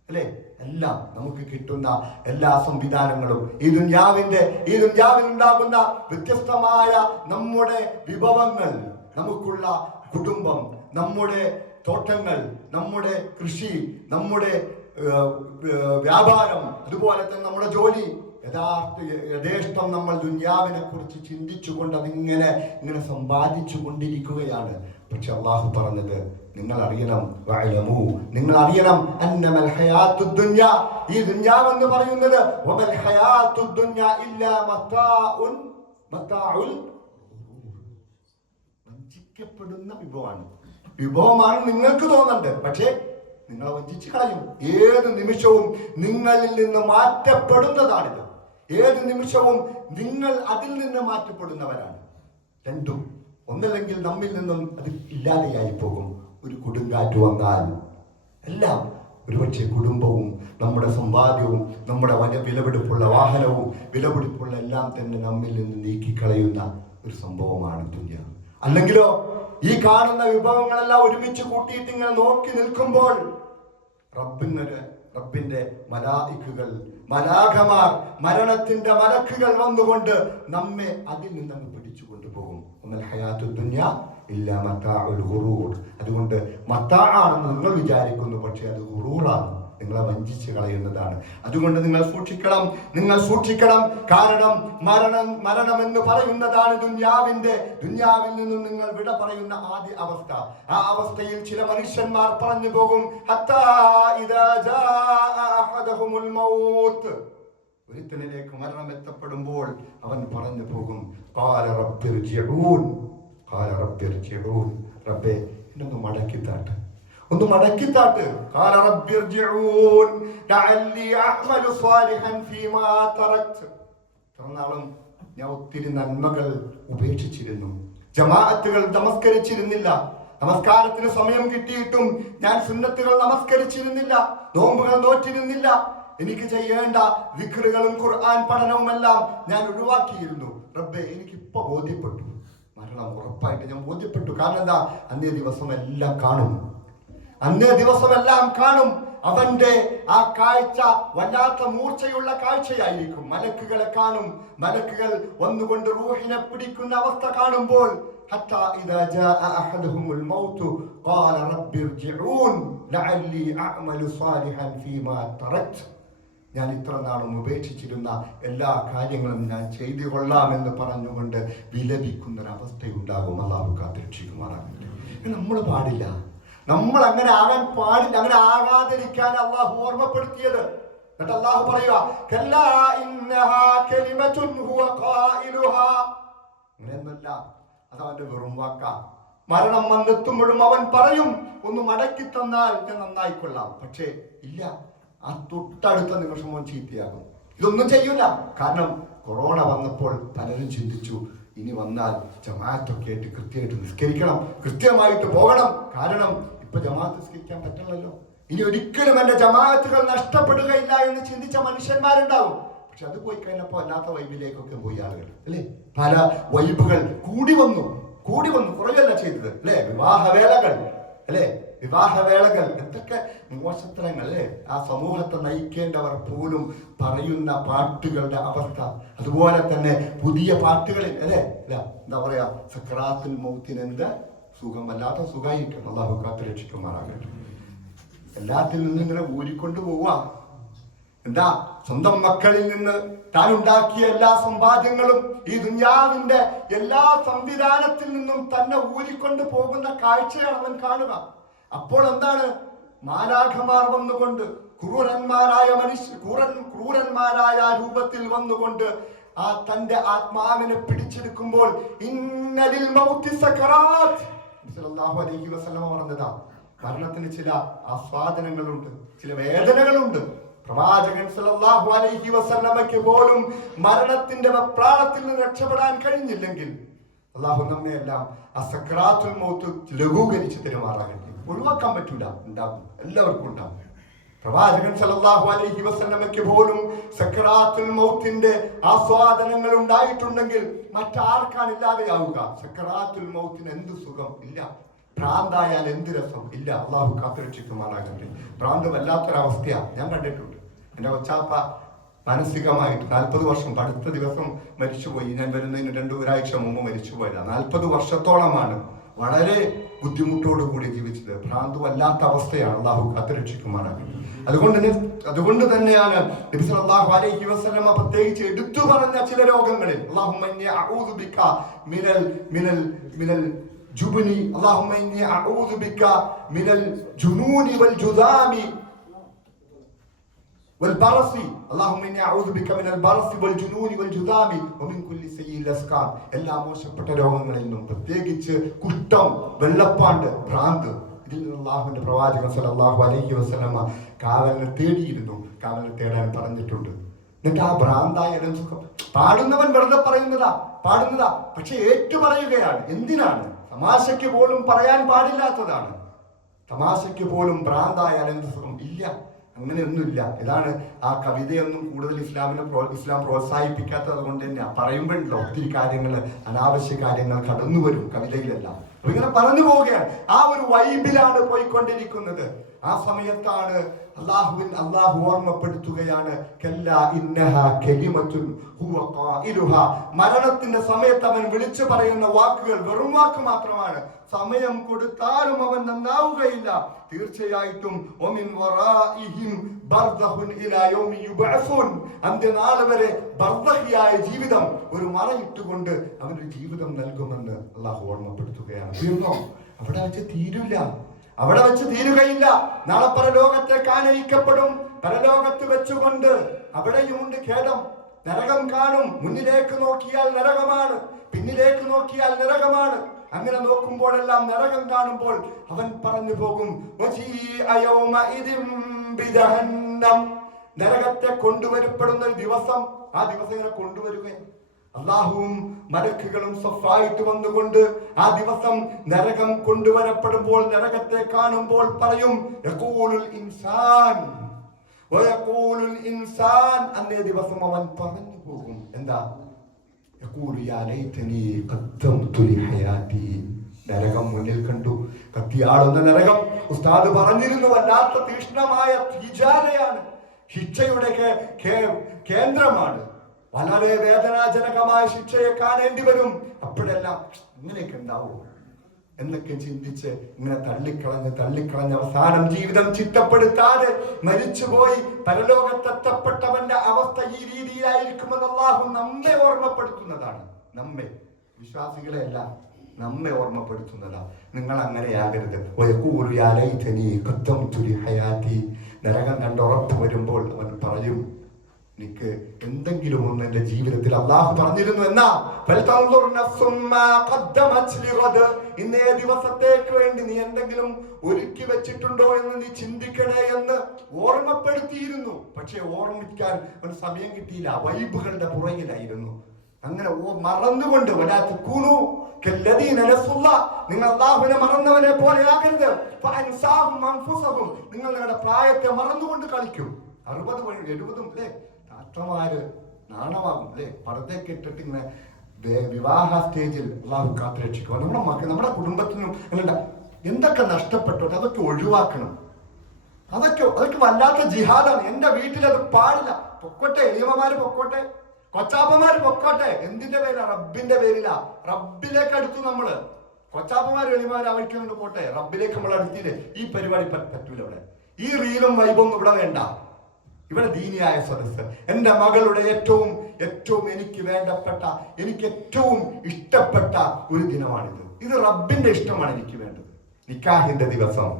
അല്ലേ? എല്ലാം നമുക്ക് കിട്ടുന്ന എല്ലാ സംവിധാനങ്ങളും ഈ ദുനിയാവിലുണ്ടാകുന്ന വ്യത്യസ്തമായ നമ്മുടെ വിഭവങ്ങൾ, നമുക്കുള്ള കുടുംബം, നമ്മുടെ തോട്ടങ്ങൾ, നമ്മുടെ കൃഷി, നമ്മുടെ വ്യാപാരം, അതുപോലെ തന്നെ നമ്മുടെ ജോലി, യഥേഷ്ടം നമ്മൾ ദുനിയാവിനെ കുറിച്ച് ചിന്തിച്ചുകൊണ്ട് അതിങ്ങനെ സമ്പാദിച്ചു കൊണ്ടിരിക്കുകയാണ്. പക്ഷെ അള്ളാഹു പറഞ്ഞത് നിങ്ങൾ അറിയണം, അന്നമൽ ഹയാത്തുദ് ദുനിയ, ഈ ദുനിയാവെന്ന് പറയുന്നത് വമൽ ഹയാത്തുദ് ദുനിയ ഇല്ലാ മത്താഉൽ വഞ്ചിക്കപ്പെടുന്ന വിഭവമാണ് നിങ്ങൾക്ക് തോന്നുന്നുണ്ട്. പക്ഷേ നിങ്ങളെ വഞ്ചിച്ച് കളയും. ഏത് നിമിഷവും നിങ്ങളിൽ നിന്ന് മാറ്റപ്പെടുന്നതാണിത്. ഏത് നിമിഷവും നിങ്ങൾ അതിൽ നിന്ന് മാറ്റപ്പെടുന്നവരാണ്. രണ്ടും, ഒന്നല്ലെങ്കിൽ നമ്മിൽ നിന്നും അത് ഇല്ലാതെയായി പോകും. ഒരു കൊടുങ്കാറ്റ് വന്നാൽ എല്ലാം, ഒരുപക്ഷെ കുടുംബവും നമ്മുടെ സമ്പാദ്യവും നമ്മുടെ വിലപിടിപ്പുള്ള വാഹനവും വിലപിടിപ്പുള്ള എല്ലാം തന്നെ നമ്മിൽ നിന്ന് നീക്കിക്കളയുന്ന ഒരു സംഭവമാണ് ദുനിയ. അല്ലെങ്കിലോ ഈ കാണുന്ന വിഭവങ്ങളെല്ലാം ഒരുമിച്ച് കൂട്ടിയിട്ട് ഇങ്ങനെ നോക്കി നിൽക്കുമ്പോൾ റബ്ബിന്റെ മലാഖമാർ, മരണത്തിന്റെ മലക്കുകൾ വന്നുകൊണ്ട് നമ്മെ അതിൽ നിന്നങ്ങ് പിടിച്ചുകൊണ്ട് പോകും. അതുകൊണ്ട് മത്താആണെന്ന് നിങ്ങൾ വിചാരിക്കുന്നു, പക്ഷെ അത് ഗുറൂറാണ്, നിങ്ങളെ വഞ്ചിച്ച് കളയുന്നതാണ്. അതുകൊണ്ട് നിങ്ങൾ സൂക്ഷിക്കണം. കാരണം മരണം എന്ന് പറയുന്നതാണ് ദുനിയാവിൽ നിന്നും നിങ്ങൾ വിട പറയുന്ന ആദ്യ അവസ്ഥ. ആ അവസ്ഥയിൽ ചില മനുഷ്യന്മാർ പറഞ്ഞു പോകും, ഒരുത്തനിലേക്ക് മരണം എത്തപ്പെടുമ്പോൾ അവൻ പറഞ്ഞു പോകും, റബ്ബേ എന്നൊന്ന് മടക്കിത്താട്ട്. നാളും ഞാൻ ഒത്തിരി നന്മകൾ ഉപേക്ഷിച്ചിരുന്നു. ജമാഅത്തുകൾ നമസ്കരിച്ചിരുന്നില്ല. നമസ്കാരത്തിന് സമയം കിട്ടിയിട്ടും ഞാൻ സുന്നത്തുകൾ നമസ്കരിച്ചിരുന്നില്ല. നോമ്പുകൾ നോറ്റിരുന്നില്ല. എനിക്ക് ചെയ്യേണ്ട ദിക്റുകളും ഖുർആൻ പഠനവും എല്ലാം ഞാൻ ഒഴിവാക്കിയിരുന്നു. റബ്ബേ, എനിക്കിപ്പോ ബോധ്യപ്പെട്ടു, മരണം ഉറപ്പായിട്ട് ഞാൻ ബോധ്യപ്പെട്ടു. കാരണം എന്താ? അന്നേ ദിവസം എല്ലാം കാണും. അവന്റെ ആ കാഴ്ച വല്ലാത്ത മൂർച്ചയുള്ള കാഴ്ചയായിരിക്കും. മലക്കുകളെ കാണും. മലക്കുകൾ വന്നുകൊണ്ട് റൂഹിനെ പിടിക്കുന്ന അവസ്ഥ കാണുമ്പോൾ ഞാൻ ഇത്ര നാളും ഉപേക്ഷിച്ചിരുന്ന എല്ലാ കാര്യങ്ങളും ഞാൻ ചെയ്തു കൊള്ളാമെന്ന് പറഞ്ഞുകൊണ്ട് വിലപിക്കുന്നൊരവസ്ഥയുണ്ടാകും. അല്ലാഹു കാത്തിരക്ഷിക്കുമാറാകട്ടെ. നമ്മൾ പാടില്ല, നമ്മൾ അങ്ങനെ ആകാൻ പാടില്ല. അങ്ങനെ ആകാതിരിക്കാൻ അള്ളാഹു ഓർമ്മപ്പെടുത്തിയത്. എന്നിട്ട് അല്ലാഹു പറയുക കല്ലാ ഇന്നഹാ കലിമത്തുൻ ഹുവ ഖായിലുഹാ. അങ്ങനെയൊന്നുമല്ല, അത് അവന്റെ വെറും വാക്കാ. മരണം വന്നെത്തുമ്പോഴും അവൻ പറയും, ഒന്ന് മടക്കി തന്നാൽ ഞാൻ നന്നായിക്കൊള്ളാം. പക്ഷേ ഇല്ല, ആ തൊട്ടടുത്ത നിമിഷം അവൻ ചീത്തയാകും. ഇതൊന്നും ചെയ്യൂല. കാരണം കൊറോണ വന്നപ്പോൾ പലരും ചിന്തിച്ചു, ഇനി വന്നാൽ ജമാഅത്തൊക്കെ ആയിട്ട് കൃത്യമായിട്ട് നിസ്കരിക്കണം, കൃത്യമായിട്ട് പോകണം. കാരണം ഇപ്പൊ ജമാഅത്ത് നിസ്കരിക്കാൻ പറ്റില്ലല്ലോ, ഇനി ഒരിക്കലും എന്റെ ജമാഅത്തുകൾ നഷ്ടപ്പെടുകയില്ല എന്ന് ചിന്തിച്ച മനുഷ്യന്മാരുണ്ടാവും. പക്ഷെ അത് പോയി കഴിഞ്ഞപ്പോ അല്ലാത്ത വൈബിലേക്കൊക്കെ പോയി ആളുകൾ, അല്ലെ? പല വൈബുകൾ കൂടി വന്നു, കുറയല്ല ചെയ്തത്, അല്ലെ? വിവാഹവേളകൾ, അല്ലെ? വിവാഹവേളകൾ എന്തൊക്കെ മോശത്തരങ്ങൾ, അല്ലെ? ആ സമൂഹത്തെ നയിക്കേണ്ടവർ പോലും പറയുന്ന പാട്ടുകളുടെ അവസ്ഥ. അതുപോലെ തന്നെ പുതിയ പാട്ടുകളിൽ, അല്ലെ? എന്താ പറയാ, സക്രാത്തുൽ മൗത്തിന് എന്ത് സുഖം, വല്ലാത്ത സുഖമായിരിക്കും. അല്ലാഹു കാത്ത് രക്ഷിക്കുമാറാകട്ടെ. എല്ലാത്തിൽ നിന്നും ഇങ്ങനെ ഊരിക്കൊണ്ട് പോവുക. എന്താ, സ്വന്തം മക്കളിൽ നിന്ന് താൻ ഉണ്ടാക്കിയ എല്ലാ സമ്പാദ്യങ്ങളും ഈ ദുനിയാവിന്റെ എല്ലാ സംവിധാനത്തിൽ നിന്നും തന്നെ ഊരിക്കൊണ്ട് പോകുന്ന കാഴ്ചയാണ് അവൻ കാണുക. അപ്പോൾ എന്താണ്, മാലാഖമാർ വന്നുകൊണ്ട് ക്രൂരന്മാരായ രൂപത്തിൽ വന്നുകൊണ്ട് ആ തന്റെ ആത്മാവിനെ പിടിച്ചെടുക്കുമ്പോൾ ഇന്നലിൽ മൗതി സക്കറാത്ത് സല്ലല്ലാഹു അലൈഹി വസല്ലം പറഞ്ഞതാ, മരണത്തിന് ചില ആസ്വാദനങ്ങളുണ്ട്, ചില വേദനകളുണ്ട്. പ്രവാചകൻ സല്ലല്ലാഹു അലൈഹി വസല്ലമയ്ക്ക് പോലും മരണത്തിന്റെ വെപ്രാളത്തിൽ നിന്ന് രക്ഷപ്പെടാൻ കഴിഞ്ഞില്ലെങ്കിൽ അല്ലാഹു നമ്മെ എല്ലാം ആ സക്രാത്തുൽ മൗത്ത് ലഘൂകരിച്ച് തരുമാറാകട്ടെ. ഒഴിവാക്കാൻ പറ്റൂല, ഉണ്ടാകും, എല്ലാവർക്കും ഉണ്ടാകും. പ്രവാചകൻ സല്ലല്ലാഹു അലൈഹി വസല്ലമയ്ക്ക് പോലും സക്രാത്തുൽ മൗത്തിന്റെ ആസ്വാദനങ്ങൾ ഉണ്ടായിട്ടുണ്ടെങ്കിൽ മറ്റാർക്കാണ് ഇല്ലാതെയാവുക? സക്രാത്തുൽ മൗത്തിന് എന്ത് സുഖം ഇല്ല, ഭ്രാന്തായാൽ എന്ത് രസം ഇല്ല. അള്ളാഹു കാത്തുരക്ഷിക്കുമാറാകട്ടെ. ഭ്രാന്ത് വല്ലാത്തൊരവസ്ഥയാ, ഞാൻ കണ്ടിട്ടുണ്ട്. എന്റെ കൊച്ചാപ്പ മാനസികമായിട്ട് 40 വർഷം, അടുത്ത ദിവസം മരിച്ചുപോയി. ഞാൻ വരുന്നതിന് ഒരാഴ്ച മുമ്പ് മരിച്ചുപോയതാണ്. 40 വർഷത്തോളമാണ് വളരെ ബുദ്ധിമുട്ടോടുകൂടി ജീവിച്ചത്. ഭ്രാന്ത് വല്ലാത്ത അവസ്ഥയാണ്. അള്ളാഹു കാത്തുരക്ഷിക്കുമാറാകട്ടെ. അതുകൊണ്ട് തന്നെയാണ് നബി സല്ലല്ലാഹു അലൈഹി വസല്ലമ പ്രത്യേകിച്ച് എടുത്തു പറഞ്ഞ ചില രോഗങ്ങളിൽ അല്ലാഹുമ്മ ഇന്നി അഊദു ബിക മിനൽ ജുബ്നി, അല്ലാഹുമ്മ ഇന്നി അഊദു ബിക മിനൽ ജുനൂനി വൽ ജുദാമി വൽ ബറസി, അല്ലാഹുമ്മ ഇന്നി അഊദു ബിക മിനൽ ബറസി വൽ ജുനൂനി വൽ ജുദാമി വമിൻ കുല്ലി സയ്യിൽ അസ്കാം. എല്ലാ മോശപ്പെട്ട രോഗങ്ങളിൽ നിന്നും, പ്രത്യേകിച്ച് കുഷ്ഠം, വെള്ളപ്പാണ്ട്, ഭ്രാന്ത്, ഇതിൽ നിന്ന് അല്ലാഹുവിന്റെ പ്രവാചകൻ സല്ലല്ലാഹു അലൈഹി വസല്ലമ കാവലിനെ തേടിയിരുന്നു, കാവലിനെ തേടാൻ പറഞ്ഞിട്ടുണ്ട്. എന്നിട്ട് ആ ഭ്രാന്തായ സുഖം പാടുന്നവൻ വെറുതെ പറയുന്നതാ, പക്ഷെ ഏറ്റു പറയുകയാണ്. എന്തിനാണ്? തമാശയ്ക്ക് പോലും പറയാൻ പാടില്ലാത്തതാണ്. തമാശയ്ക്ക് പോലും ഭ്രാന്തായ സുഖം ഇല്ല, അങ്ങനെയൊന്നുമില്ല. ഇതാണ് ആ കവിതയൊന്നും കൂടുതൽ ഇസ്ലാം പ്രോത്സാഹിപ്പിക്കാത്തത് കൊണ്ട് തന്നെ പറയുമ്പോഴല്ലോ ഒത്തിരി കാര്യങ്ങൾ, അനാവശ്യ കാര്യങ്ങൾ കടന്നു വരും കവിതയിലെല്ലാം. അപ്പൊ ഇങ്ങനെ പറഞ്ഞു പോവുകയാണ്, ആ ഒരു വൈബിലാണ് പോയിക്കൊണ്ടിരിക്കുന്നത്. ആ സമയത്താണ് അല്ലാഹു ഓർമ്മപ്പെടുത്തുകയാണ്, മരണത്തിന്റെ സമയത്ത് അവൻ വിളിച്ചു പറയുന്ന വാക്കുകൾ വെറും വാക്ക് മാത്രമാണ്. സമയം കൊടുത്താലും അവൻ നന്നാവുകയില്ല. തീർച്ചയായിട്ടും അന്ത്യനാൾ വരെ ബർസഖിയായ ജീവിതം, ഒരു മറയിട്ടുകൊണ്ട് അവനൊരു ജീവിതം നൽകുമെന്ന് അല്ലാഹു ഓർമ്മപ്പെടുത്തുകയാണ്. തീർന്നോ? അവിടെ വെച്ച് തീരില്ല, അവിടെ വെച്ച് തീരുകയില്ല. നാളെ പരലോകത്തേക്ക് ആനയിക്കപ്പെടും. പരലോകത്ത് വെച്ചുകൊണ്ട് അവിടെയുമുണ്ട് ഖേദം. നരകം കാണും. മുന്നിലേക്ക് നോക്കിയാൽ നരകമാണ്, പിന്നിലേക്ക് നോക്കിയാൽ നരകമാണ്. അങ്ങനെ നോക്കുമ്പോഴെല്ലാം നരകം കാണുമ്പോൾ അവൻ പറഞ്ഞു പോകും, നരകത്തെ കൊണ്ടുവരപ്പെടുന്ന ഒരു ദിവസം. ആ ദിവസം ഇങ്ങനെ കൊണ്ടുവരികയും അല്ലാഹുവും മലക്കുകളും സഫായിട്ട് വന്നുകൊണ്ട് ആ ദിവസം നരകം കൊണ്ടുവരപ്പെടുമ്പോൾ, നരകത്തെ കാണുമ്പോൾ പറയും, യഖൂലുൽ ഇൻസാൻ വയഖൂലുൽ ഇൻസാൻ. അന്നേ ദിവസം അവൻ പറഞ്ഞു പോകും, എന്താ? യഖൂലു യാ ലൈതനി ഖദ്ദംതു ലിഹയാതി. നരകം മുന്നിൽ കണ്ടു, കത്തിയാടുന്ന നരകം. ഉസ്താദ് പറഞ്ഞിരുന്നു, വല്ലാത്ത തീഷ്ണമായ തീജാലയാണ്, ശിക്ഷയുടെ കേന്ദ്രമാണ്. വളരെ വേദനാജനകമായ ശിക്ഷയെ കാണേണ്ടി വരും. അപ്പോഴെല്ലാം ഇങ്ങനെയൊക്കെ ഉണ്ടാവും എന്നൊക്കെ ചിന്തിച്ച് ഇങ്ങനെ തള്ളിക്കളഞ്ഞ് അവസാനം ജീവിതം ചിട്ടപ്പെടുത്താതെ മരിച്ചുപോയി പരലോകത്തെത്തപ്പെട്ടവന്റെ അവസ്ഥ ഈ രീതിയിലായിരിക്കുമെന്ന് അല്ലാഹു നമ്മെ ഓർമ്മപ്പെടുത്തുന്നതാണ്. നമ്മെ, വിശ്വാസികളെ അല്ല, നമ്മെ ഓർമ്മപ്പെടുത്തുന്നതാണ്. നിങ്ങൾ അങ്ങനെയാകരുത്. നരകം കണ്ട് ഉറപ്പ് വരുമ്പോൾ അവൻ പറയും, എനിക്ക് എന്തെങ്കിലും ഒന്ന് എന്റെ ജീവിതത്തിൽ അള്ളാഹു പറഞ്ഞിരുന്നു എന്നാ, ഇന്നേ ദിവസത്തേക്ക് വേണ്ടി നീ എന്തെങ്കിലും ഒരുക്കി വെച്ചിട്ടുണ്ടോ എന്ന് നീ ചിന്തിക്കണേ എന്ന് ഓർമ്മപ്പെടുത്തിയിരുന്നു. പക്ഷെ ഓർമ്മിക്കാൻ അവന് സമയം കിട്ടിയില്ല, വൈബുകളുടെ പുറകിലായിരുന്നു. അങ്ങനെ മറന്നുകൊണ്ട് നിങ്ങൾ അല്ലാഹുവിനെ മറന്നവനെ പോലെ ആകരുത്. നിങ്ങൾ നിങ്ങളുടെ പ്രായത്തെ മറന്നുകൊണ്ട് കളിക്കും. 60 70 അല്ലേ താത്തമാര് നാണമാകും അല്ലേ, പർദ്ദയൊക്കെ ഇട്ടിട്ട് ഇങ്ങനെ വിവാഹ സ്റ്റേജിൽ അള്ളാഹു കാത്തുരക്ഷിക്കുക. നമ്മുടെ മക്കൾ, നമ്മുടെ കുടുംബത്തിനും അല്ല എന്തൊക്കെ നഷ്ടപ്പെട്ടു അതൊക്കെ ഒഴിവാക്കണം. അതൊക്കെ വല്ലാത്ത ജിഹാദാണ്. എന്റെ വീട്ടിലത് പാടില്ല. പൊക്കോട്ടെ, എളിയമ്മമാര് പൊക്കോട്ടെ, കൊച്ചാപ്പന്മാര് പൊക്കോട്ടെ. എന്തിന്റെ പേരില? റബ്ബിന്റെ പേരില. റബ്ബിലേക്ക് അടുത്തു നമ്മള്. കൊച്ചാപ്പന്മാര് എളിയമാര് അവയ്ക്കൊണ്ട് പോട്ടെ, റബ്ബിലേക്ക് നമ്മൾ അടുത്തില്ലേ. ഈ പരിപാടി പറ്റൂല. ഇവിടെ ഈ റീലും വൈബൊന്നും ഇവിടെ വേണ്ട. ഇവിടെ ദീനിയായ സദസ്സ്. എന്റെ മകളുടെ ഏറ്റവും എനിക്ക് വേണ്ടപ്പെട്ട, എനിക്ക് ഏറ്റവും ഇഷ്ടപ്പെട്ട ഒരു ദിനമാണിത്. ഇത് റബ്ബിന്റെ ഇഷ്ടമാണ് എനിക്ക് വേണ്ടത്. നിക്കാഹിന്റെ ദിവസം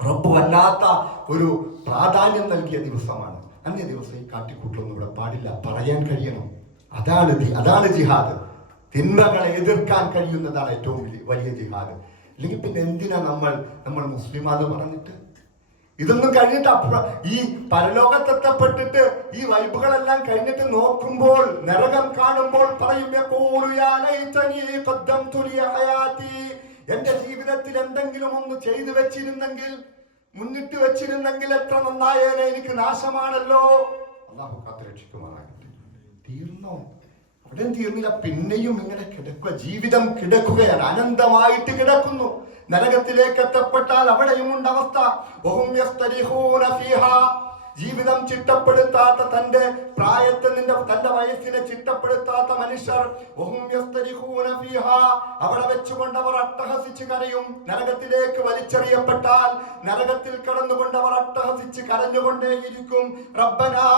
റബ്ബ് വല്ലാത്ത ഒരു പ്രാധാന്യം നൽകിയ ദിവസമാണ്. അന്യ ദിവസം ഈ കാട്ടിക്കൂട്ടൊന്നും ഇവിടെ പാടില്ല, പറയാൻ കഴിയണം. അതാണ് ജിഹാദ്. തിന്മകളെ എതിർക്കാൻ കഴിയുന്നതാണ് ഏറ്റവും വലിയ ജിഹാദ്. അല്ലെങ്കിൽ പിന്നെ എന്തിനാ നമ്മൾ മുസ്ലിമാന്ന് പറഞ്ഞിട്ട്? ഇതൊന്നും കഴിഞ്ഞിട്ട് ഈ പരലോകത്തെത്തപ്പെട്ടിട്ട് ഈ വൈബുകളെല്ലാം കഴിഞ്ഞിട്ട് നോക്കുമ്പോൾ, നരകം കാണുമ്പോൾ പറയും, എന്റെ ജീവിതത്തിൽ എന്തെങ്കിലും ഒന്ന് ചെയ്തു വെച്ചിരുന്നെങ്കിൽ, മുന്നിട്ട് വെച്ചിരുന്നെങ്കിൽ എത്ര നന്നായേനെ, എനിക്ക് നാശമാണല്ലോ. അല്ലാഹു കാത്തുരക്ഷിക്കുമാറാകട്ടെ. തീർന്നോ? അവിടെ തീർന്നില്ല, പിന്നെയും ഇങ്ങനെ കിടക്കുക. ജീവിതം കിടക്കുകയാണ്, അനന്തമായിട്ട് കിടക്കുന്നു. നരകത്തിലേക്ക് എത്തപ്പെട്ടാൽ അവിടെയും ഉണ്ട് അവസ്ഥ. ജീവിതം ചിട്ടപ്പെടുത്താത്ത, തന്റെ പ്രായത്തെ തന്റെ വയസ്സിനെ ചിട്ടപ്പെടുത്താത്ത മനുഷ്യർ അവിടെ വെച്ചുകൊണ്ട് അവർ അട്ടഹസിച്ച് കരയും. നരകത്തിലേക്ക് വലിച്ചെറിയപ്പെട്ടാൽ നരകത്തിൽ കിടന്നുകൊണ്ട് അവർ അട്ടഹസിച്ച് കരഞ്ഞുകൊണ്ടേയിരിക്കും. റബ്ബനാ,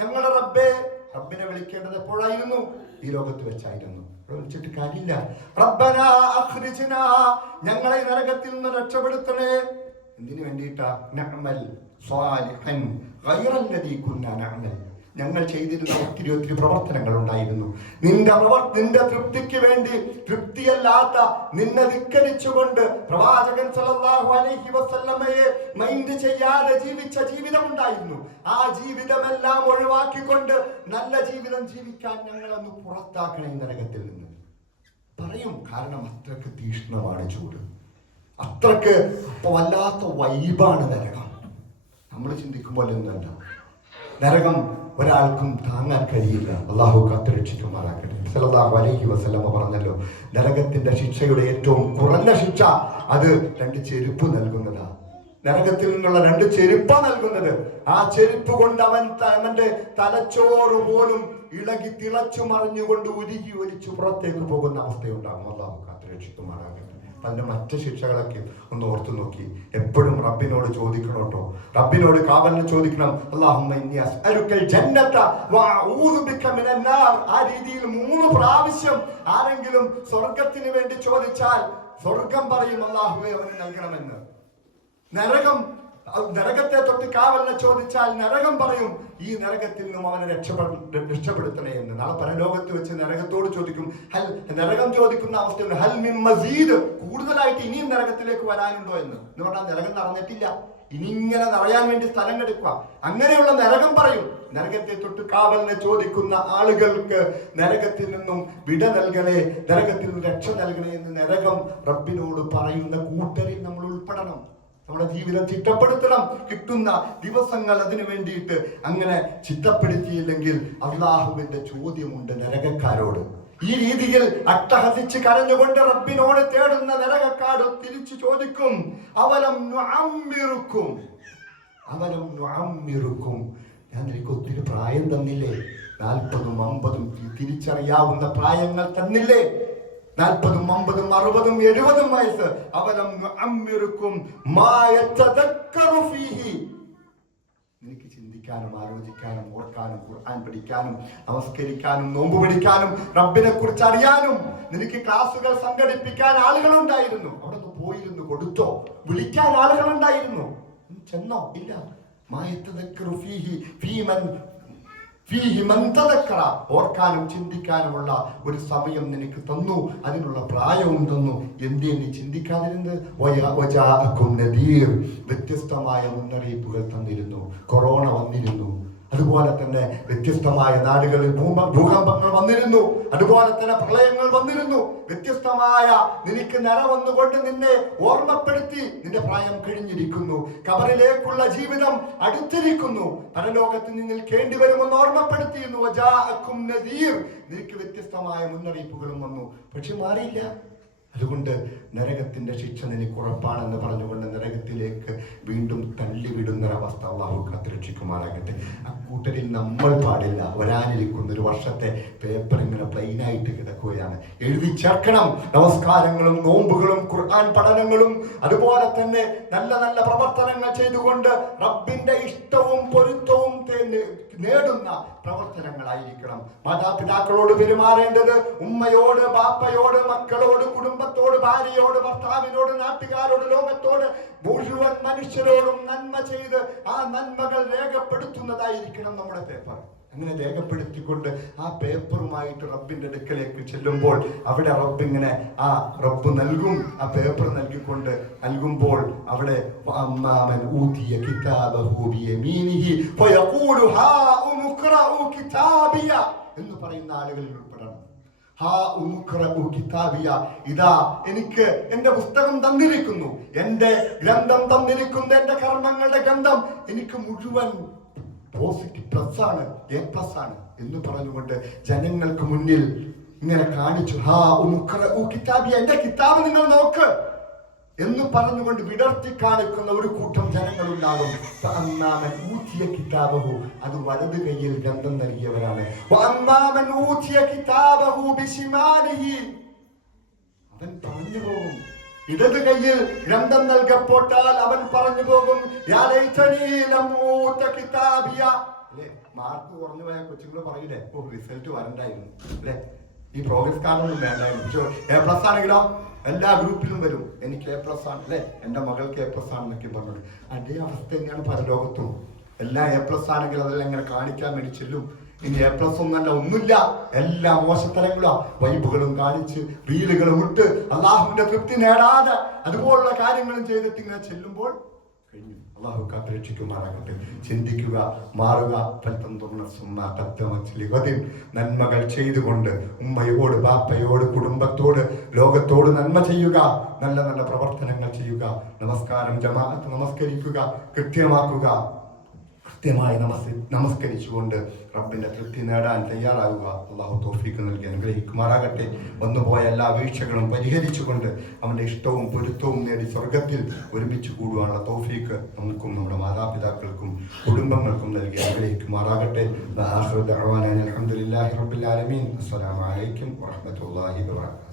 ഞങ്ങളുടെ റബ്ബേ. റബ്ബിനെ വിളിക്കേണ്ടത് എപ്പോഴായിരുന്നു? ഈ ലോകത്ത് വെച്ചായിരുന്നു. വിളിച്ചിട്ട് കാര്യമില്ല. റബ്ബനാ അഖ്രിജ്നാ, ഞങ്ങളെ നരകത്തിൽ നിന്ന് രക്ഷപ്പെടുത്തണേ. എന്തിനു വേണ്ടിയിട്ടാ? നഅമൽ സ്വാലിഹൻ ഗൈറല്ലദീ കുന്നാ നഅമൽ. ഞങ്ങൾ ചെയ്തിരുന്ന ഒത്തിരി പ്രവർത്തനങ്ങൾ ഉണ്ടായിരുന്നു. നിന്റെ തൃപ്തിക്ക് വേണ്ടി തൃപ്തിയല്ലാത്ത, നിന്നെ ധിക്കരിച്ചുകൊണ്ട് പ്രവാചകൻ സല്ലല്ലാഹു അലൈഹി വസല്ലമയെ മൈൻഡ് ചെയ്യാതെ ജീവിച്ച ജീവിതം ഉണ്ടായിരുന്നു. ആ ജീവിതമെല്ലാം ഒഴിവാക്കിക്കൊണ്ട് നല്ല ജീവിതം ജീവിക്കാൻ ഞങ്ങളൊന്ന് പുറത്താക്കണേ നരകത്തിൽ നിന്ന് പറയും. കാരണം അത്രക്ക് തീഷ്ണമാണ് ചൂട്, അത്രക്ക് വല്ലാത്ത വൈബാണ് നരകം. നമ്മൾ ചിന്തിക്കുമ്പോൾ ഒന്നല്ല, നരകം ഒരാൾക്കും താങ്ങാൻ കഴിയില്ല. അള്ളാഹു കാത്തുരക്ഷിക്കുമാറാകട്ടെ. സല്ലല്ലാഹു അലൈഹി വസല്ലമ പറഞ്ഞല്ലോ, നരകത്തിന്റെ ശിക്ഷയുടെ ഏറ്റവും കുറഞ്ഞ ശിക്ഷ അത് 2 ചെരുപ്പ് നൽകുന്നതാ. നരകത്തിൽ നിന്നുള്ള 2 ചെരുപ്പ നൽകുന്നത്. ആ ചെരുപ്പ് കൊണ്ട് അവന്റെ തലച്ചോറ് പോലും ഇളകി തിളച്ചു മറിഞ്ഞുകൊണ്ട് ഉരുകി ഒലിച്ചു പുറത്തേക്ക് പോകുന്ന അവസ്ഥയുണ്ടാകും. അള്ളാഹു കാത്തുരക്ഷിക്കുമാറാകട്ടെ. അതിന്റെ മറ്റ് ശിക്ഷകളൊക്കെ ഒന്ന് ഓർത്തു നോക്കി. എപ്പോഴും റബ്ബിനോട് ചോദിക്കണം കേട്ടോ, റബ്ബിനോട് കാവലിനെ ചോദിക്കണം. അല്ലാഹുമ്മ ഇന്നി അസ്അലുക്കൽ ജന്നത വഅഊദു ബിക മിനൻ നാർ. ആ രീതിയിൽ 3 പ്രാവശ്യം ആരെങ്കിലും സ്വർഗത്തിന് വേണ്ടി ചോദിച്ചാൽ സ്വർഗം പറയും അല്ലാഹുവേ അവന് നൽകണമെന്ന്. നരകത്തെ തൊട്ട് കാവലിനെ ചോദിച്ചാൽ നരകം പറയും ഈ നരകത്തിൽ നിന്നും അവനെ രക്ഷപ്പെടുത്തണേ എന്ന്. നാളെ പരലോകത്ത് വെച്ച് നരകത്തോട് ചോദിക്കും. നരകം ചോദിക്കുന്ന അവസ്ഥയുണ്ട്, ഹൽ മിൻ മസീദ്, കൂടുതലായിട്ട് ഇനിയും നരകത്തിലേക്ക് വരാനുണ്ടോ എന്ന് പറഞ്ഞാൽ നരകം നിറഞ്ഞിട്ടില്ല, ഇനി ഇങ്ങനെ നിറയാൻ വേണ്ടി സ്ഥലം കെടുക്കുക. അങ്ങനെയുള്ള നരകം പറയും. നരകത്തെ തൊട്ട് കാവലിനെ ചോദിക്കുന്ന ആളുകൾക്ക് നരകത്തിൽ നിന്നും വിട നൽകണേ, നരകത്തിൽ നിന്ന് രക്ഷ നൽകണേ എന്ന് നരകം റബ്ബിനോട് പറയുന്ന കൂട്ടരിൽ നമ്മൾ ഉൾപ്പെടണം. നമ്മുടെ ജീവിതം ചിട്ടപ്പെടുത്തണം. കിട്ടുന്ന ദിവസങ്ങൾ അതിനു വേണ്ടിയിട്ട് അങ്ങനെ ചിട്ടപ്പെടുത്തിയില്ലെങ്കിൽ അല്ലാഹുവിന്റെ ചോദ്യമുണ്ട് നരകക്കാരോട്. ഈ രീതിയിൽ അട്ടഹസിച്ച് കരഞ്ഞുകൊണ്ട് റബ്ബിനോട് തേടുന്ന നരകക്കാർ തിരിച്ചു ചോദിക്കും, അവലം നുഅമ്മിറുക്കും, ഞാൻ നിനക്ക് ഒത്തിരി പ്രായം തന്നില്ലേ? 40ഉം 50ഉം തിരിച്ചറിയാവുന്ന പ്രായങ്ങൾ തന്നില്ലേ? 40ഉം 50ഉം 60ഉം 70ഉം വയസ്സ്. അവലം നുഅമ്മിറുക്കും മാ യതദക്കറു ഫീഹി, നിനക്ക് ചിന്തിക്കാനും ആലോചിക്കാനും ഓർക്കാനും ഖുർആൻ പഠിക്കാനും നമസ്കരിക്കാനും നോമ്പ് പഠിക്കാനും റബ്ബിനെ കുറിച്ച് അറിയാനും നിനക്ക് ക്ലാസുകൾ സംഘടിപ്പിക്കാൻ ആളുകളുണ്ടായിരുന്നു. അവിടെ നിന്ന് പോയിരുന്നു, കൊടുത്തോ? വിളിക്കാൻ ആളുകളുണ്ടായിരുന്നു, ചെന്നോ? ഇല്ല. ഓർക്കാനും ചിന്തിക്കാനുമുള്ള ഒരു സമയം നിനക്ക് തന്നു, അതിനുള്ള പ്രായവും തന്നു. എന്തേ നീ ചിന്തിക്കാതിരുന്നത്? വ്യത്യസ്തമായ മുന്നറിയിപ്പുകൾ തന്നിരുന്നു. കൊറോണ വന്നിരുന്നു, അതുപോലെ തന്നെ വ്യത്യസ്തമായ നാടുകളിൽ ഭൂകമ്പങ്ങൾ വന്നിരുന്നു, അതുപോലെ തന്നെ പ്രളയങ്ങൾ വന്നിരുന്നു. വ്യത്യസ്തമായ നിനക്ക് നര വന്നുകൊണ്ട് നിന്നെ ഓർമ്മപ്പെടുത്തി. നിന്റെ പ്രായം കഴിഞ്ഞിരിക്കുന്നു, ഖബറിലേക്കുള്ള ജീവിതം അടുത്തിരിക്കുന്നു, പരലോകത്ത് നീ നിൽക്കേണ്ടി വരുമെന്ന് ഓർമ്മപ്പെടുത്തിയിരുന്നു. നിനക്ക് വ്യത്യസ്തമായ മുന്നറിയിപ്പുകളും വന്നു, പക്ഷെ മാറിയില്ല. അതുകൊണ്ട് നരകത്തിന്റെ ശിക്ഷ നിനക്ക് ഉറപ്പാണെന്ന് പറഞ്ഞുകൊണ്ട് നരകത്തിലേക്ക് വീണ്ടും തള്ളിവിടുന്നൊരവസ്ഥ അള്ളാഹു കാത്തുരക്ഷിക്കുമാറാകട്ടെ. അക്കൂട്ടരിൽ നമ്മൾ പാടില്ല. വരാനിരിക്കുന്ന ഒരു വർഷത്തെ പേപ്പർ ഇങ്ങനെ പ്ലെയിനായിട്ട് കിടക്കുകയാണ്. എഴുതി ചേർക്കണം. നമസ്കാരങ്ങളും നോമ്പുകളും ഖുർആൻ പഠനങ്ങളും അതുപോലെ തന്നെ നല്ല നല്ല പ്രവർത്തനങ്ങൾ ചെയ്തുകൊണ്ട് റബ്ബിന്റെ ഇഷ്ടവും പൊരുത്തവും നേടുന്ന പ്രവർത്തനങ്ങളായിരിക്കണം. മാതാപിതാക്കളോട് പെരുമാറേണ്ടത് ഉമ്മയോട്, ബാപ്പയോട്, മക്കളോട്, കുടുംബത്തോട്, ഭാര്യയോട്, ഭർത്താവിനോട്, നാട്ടുകാരോട്, ലോകത്തോട്, മുഴുവൻ മനുഷ്യരോടും നന്മ ചെയ്ത് ആ നന്മകൾ രേഖപ്പെടുത്തുന്നതായിരിക്കണം നമ്മുടെ പേപ്പർ. അങ്ങനെ രേഖപ്പെടുത്തിക്കൊണ്ട് ആ പേപ്പറുമായിട്ട് റബ്ബിന്റെ അടുക്കലേക്ക് ചെല്ലുമ്പോൾ അവിടെ റബ്ബ് ഇങ്ങനെ ആ റബ്ബ് നൽകും. ആ പേപ്പർ നൽകുമ്പോൾ അവിടെ എന്ന് പറയുന്ന ആളുകളിൽ ഉൾപ്പെടണം. ഇതാ എനിക്ക് എന്റെ പുസ്തകം തന്നിരിക്കുന്നു, എന്റെ ഗ്രന്ഥം തന്നിരിക്കുന്നു, എന്റെ കർമ്മങ്ങളുടെ ഗ്രന്ഥം എനിക്ക് മുഴുവൻ പോസിറ്റീവ് പ്ലസ് ആണ്, എ പ്ലസ് ആണ് എന്ന് പറഞ്ഞുകൊണ്ട് ജനങ്ങൾക്ക് മുന്നിൽ ഇങ്ങനെ കാണിച്ചു. എന്റെ കിതാബ് നിങ്ങൾ നോക്ക് എന്ന് പറഞ്ഞുകൊണ്ട് വിടർത്തി കാണിക്കുന്ന ഒരു കൂട്ടം ജനങ്ങളുണ്ടാകും. അത് വലത് കയ്യിൽ ഗ്രന്ഥം നൽകിയവരാണ്. അവൻ പറഞ്ഞു പോകും. ഇടത് കയ്യിൽ ഗ്രന്ഥം നൽകപ്പെട്ടാൽ അവൻ പറഞ്ഞു പോകും, മാർക്ക് കുറഞ്ഞു പോയ കൊച്ചുങ്ങൾ പറയില്ലേ, റിസൾട്ട് വരണ്ടായിരുന്നു അല്ലെ, ഈ പ്രോഗ്രസ് കാർഡൊന്നും വേണ്ടായിരുന്നു. പക്ഷെ എ പ്ലസ് ആണെങ്കിലോ എല്ലാ ഗ്രൂപ്പിലും വരും, എനിക്ക് എ പ്ലസ് ആണ് അല്ലെ, എന്റെ മകൾക്ക് എ പ്ലസ് ആണെന്നൊക്കെ പറഞ്ഞത്. അതേ അവസ്ഥ തന്നെയാണ് പരലോകത്തും. എല്ലാം എ പ്ലസ് ആണെങ്കിൽ അതെല്ലാം ഇങ്ങനെ കാണിക്കാൻ വേണ്ടി ചെല്ലും. ഇനി എ പ്ലസ് ഒന്നല്ല, ഒന്നുമില്ല, എല്ലാ മോശത്തരങ്ങളോ വൈബുകളും കാണിച്ച് റീലുകളും ഇട്ട് അള്ളാഹുവിന്റെ തൃപ്തി നേടാതെ അതുപോലുള്ള കാര്യങ്ങളും ചെയ്തിട്ട് ഇങ്ങനെ ചെല്ലുമ്പോൾ കഴിഞ്ഞു. അള്ളാഹു കാത്തുരക്ഷിക്കുമാറാകട്ടെ. ചിന്തിക്കുക, മാറുക. നന്മകൾ ചെയ്തുകൊണ്ട് ഉമ്മയോട്, ബാപ്പയോട്, കുടുംബത്തോട്, ലോകത്തോട് നന്മ ചെയ്യുക. നല്ല നല്ല പ്രവർത്തനങ്ങൾ ചെയ്യുക. നമസ്കാരം ജമാഅത്ത് നമസ്കരിക്കുക, കൃത്യമാക്കുക. കൃത്യമായി നമസ്കരിച്ചുകൊണ്ട് റബ്ബിന്റെ തൃപ്തി നേടാൻ തയ്യാറാകുക. അള്ളാഹു തൗഫീഖ് നൽകി അനുഗ്രഹിക്കുമാറാകട്ടെ. വന്നുപോയ എല്ലാ വീഴ്ചകളും പരിഹരിച്ചുകൊണ്ട് അവന്റെ ഇഷ്ടവും പൊരുത്തവും നേടി സ്വർഗത്തിൽ ഒരുമിച്ച് കൂടുവാനുള്ള തൗഫീഖ് നമുക്കും നമ്മുടെ മാതാപിതാക്കൾക്കും കുടുംബങ്ങൾക്കും നൽകി അനുഗ്രഹിക്കുമാറാകട്ടെ. അൽഹംദുലില്ലാഹി റബ്ബിൽ ആലമീൻ. അസ്സലാമു അലൈക്കും വറഹ്മത്തുള്ളാഹി വബറകാതുഹു.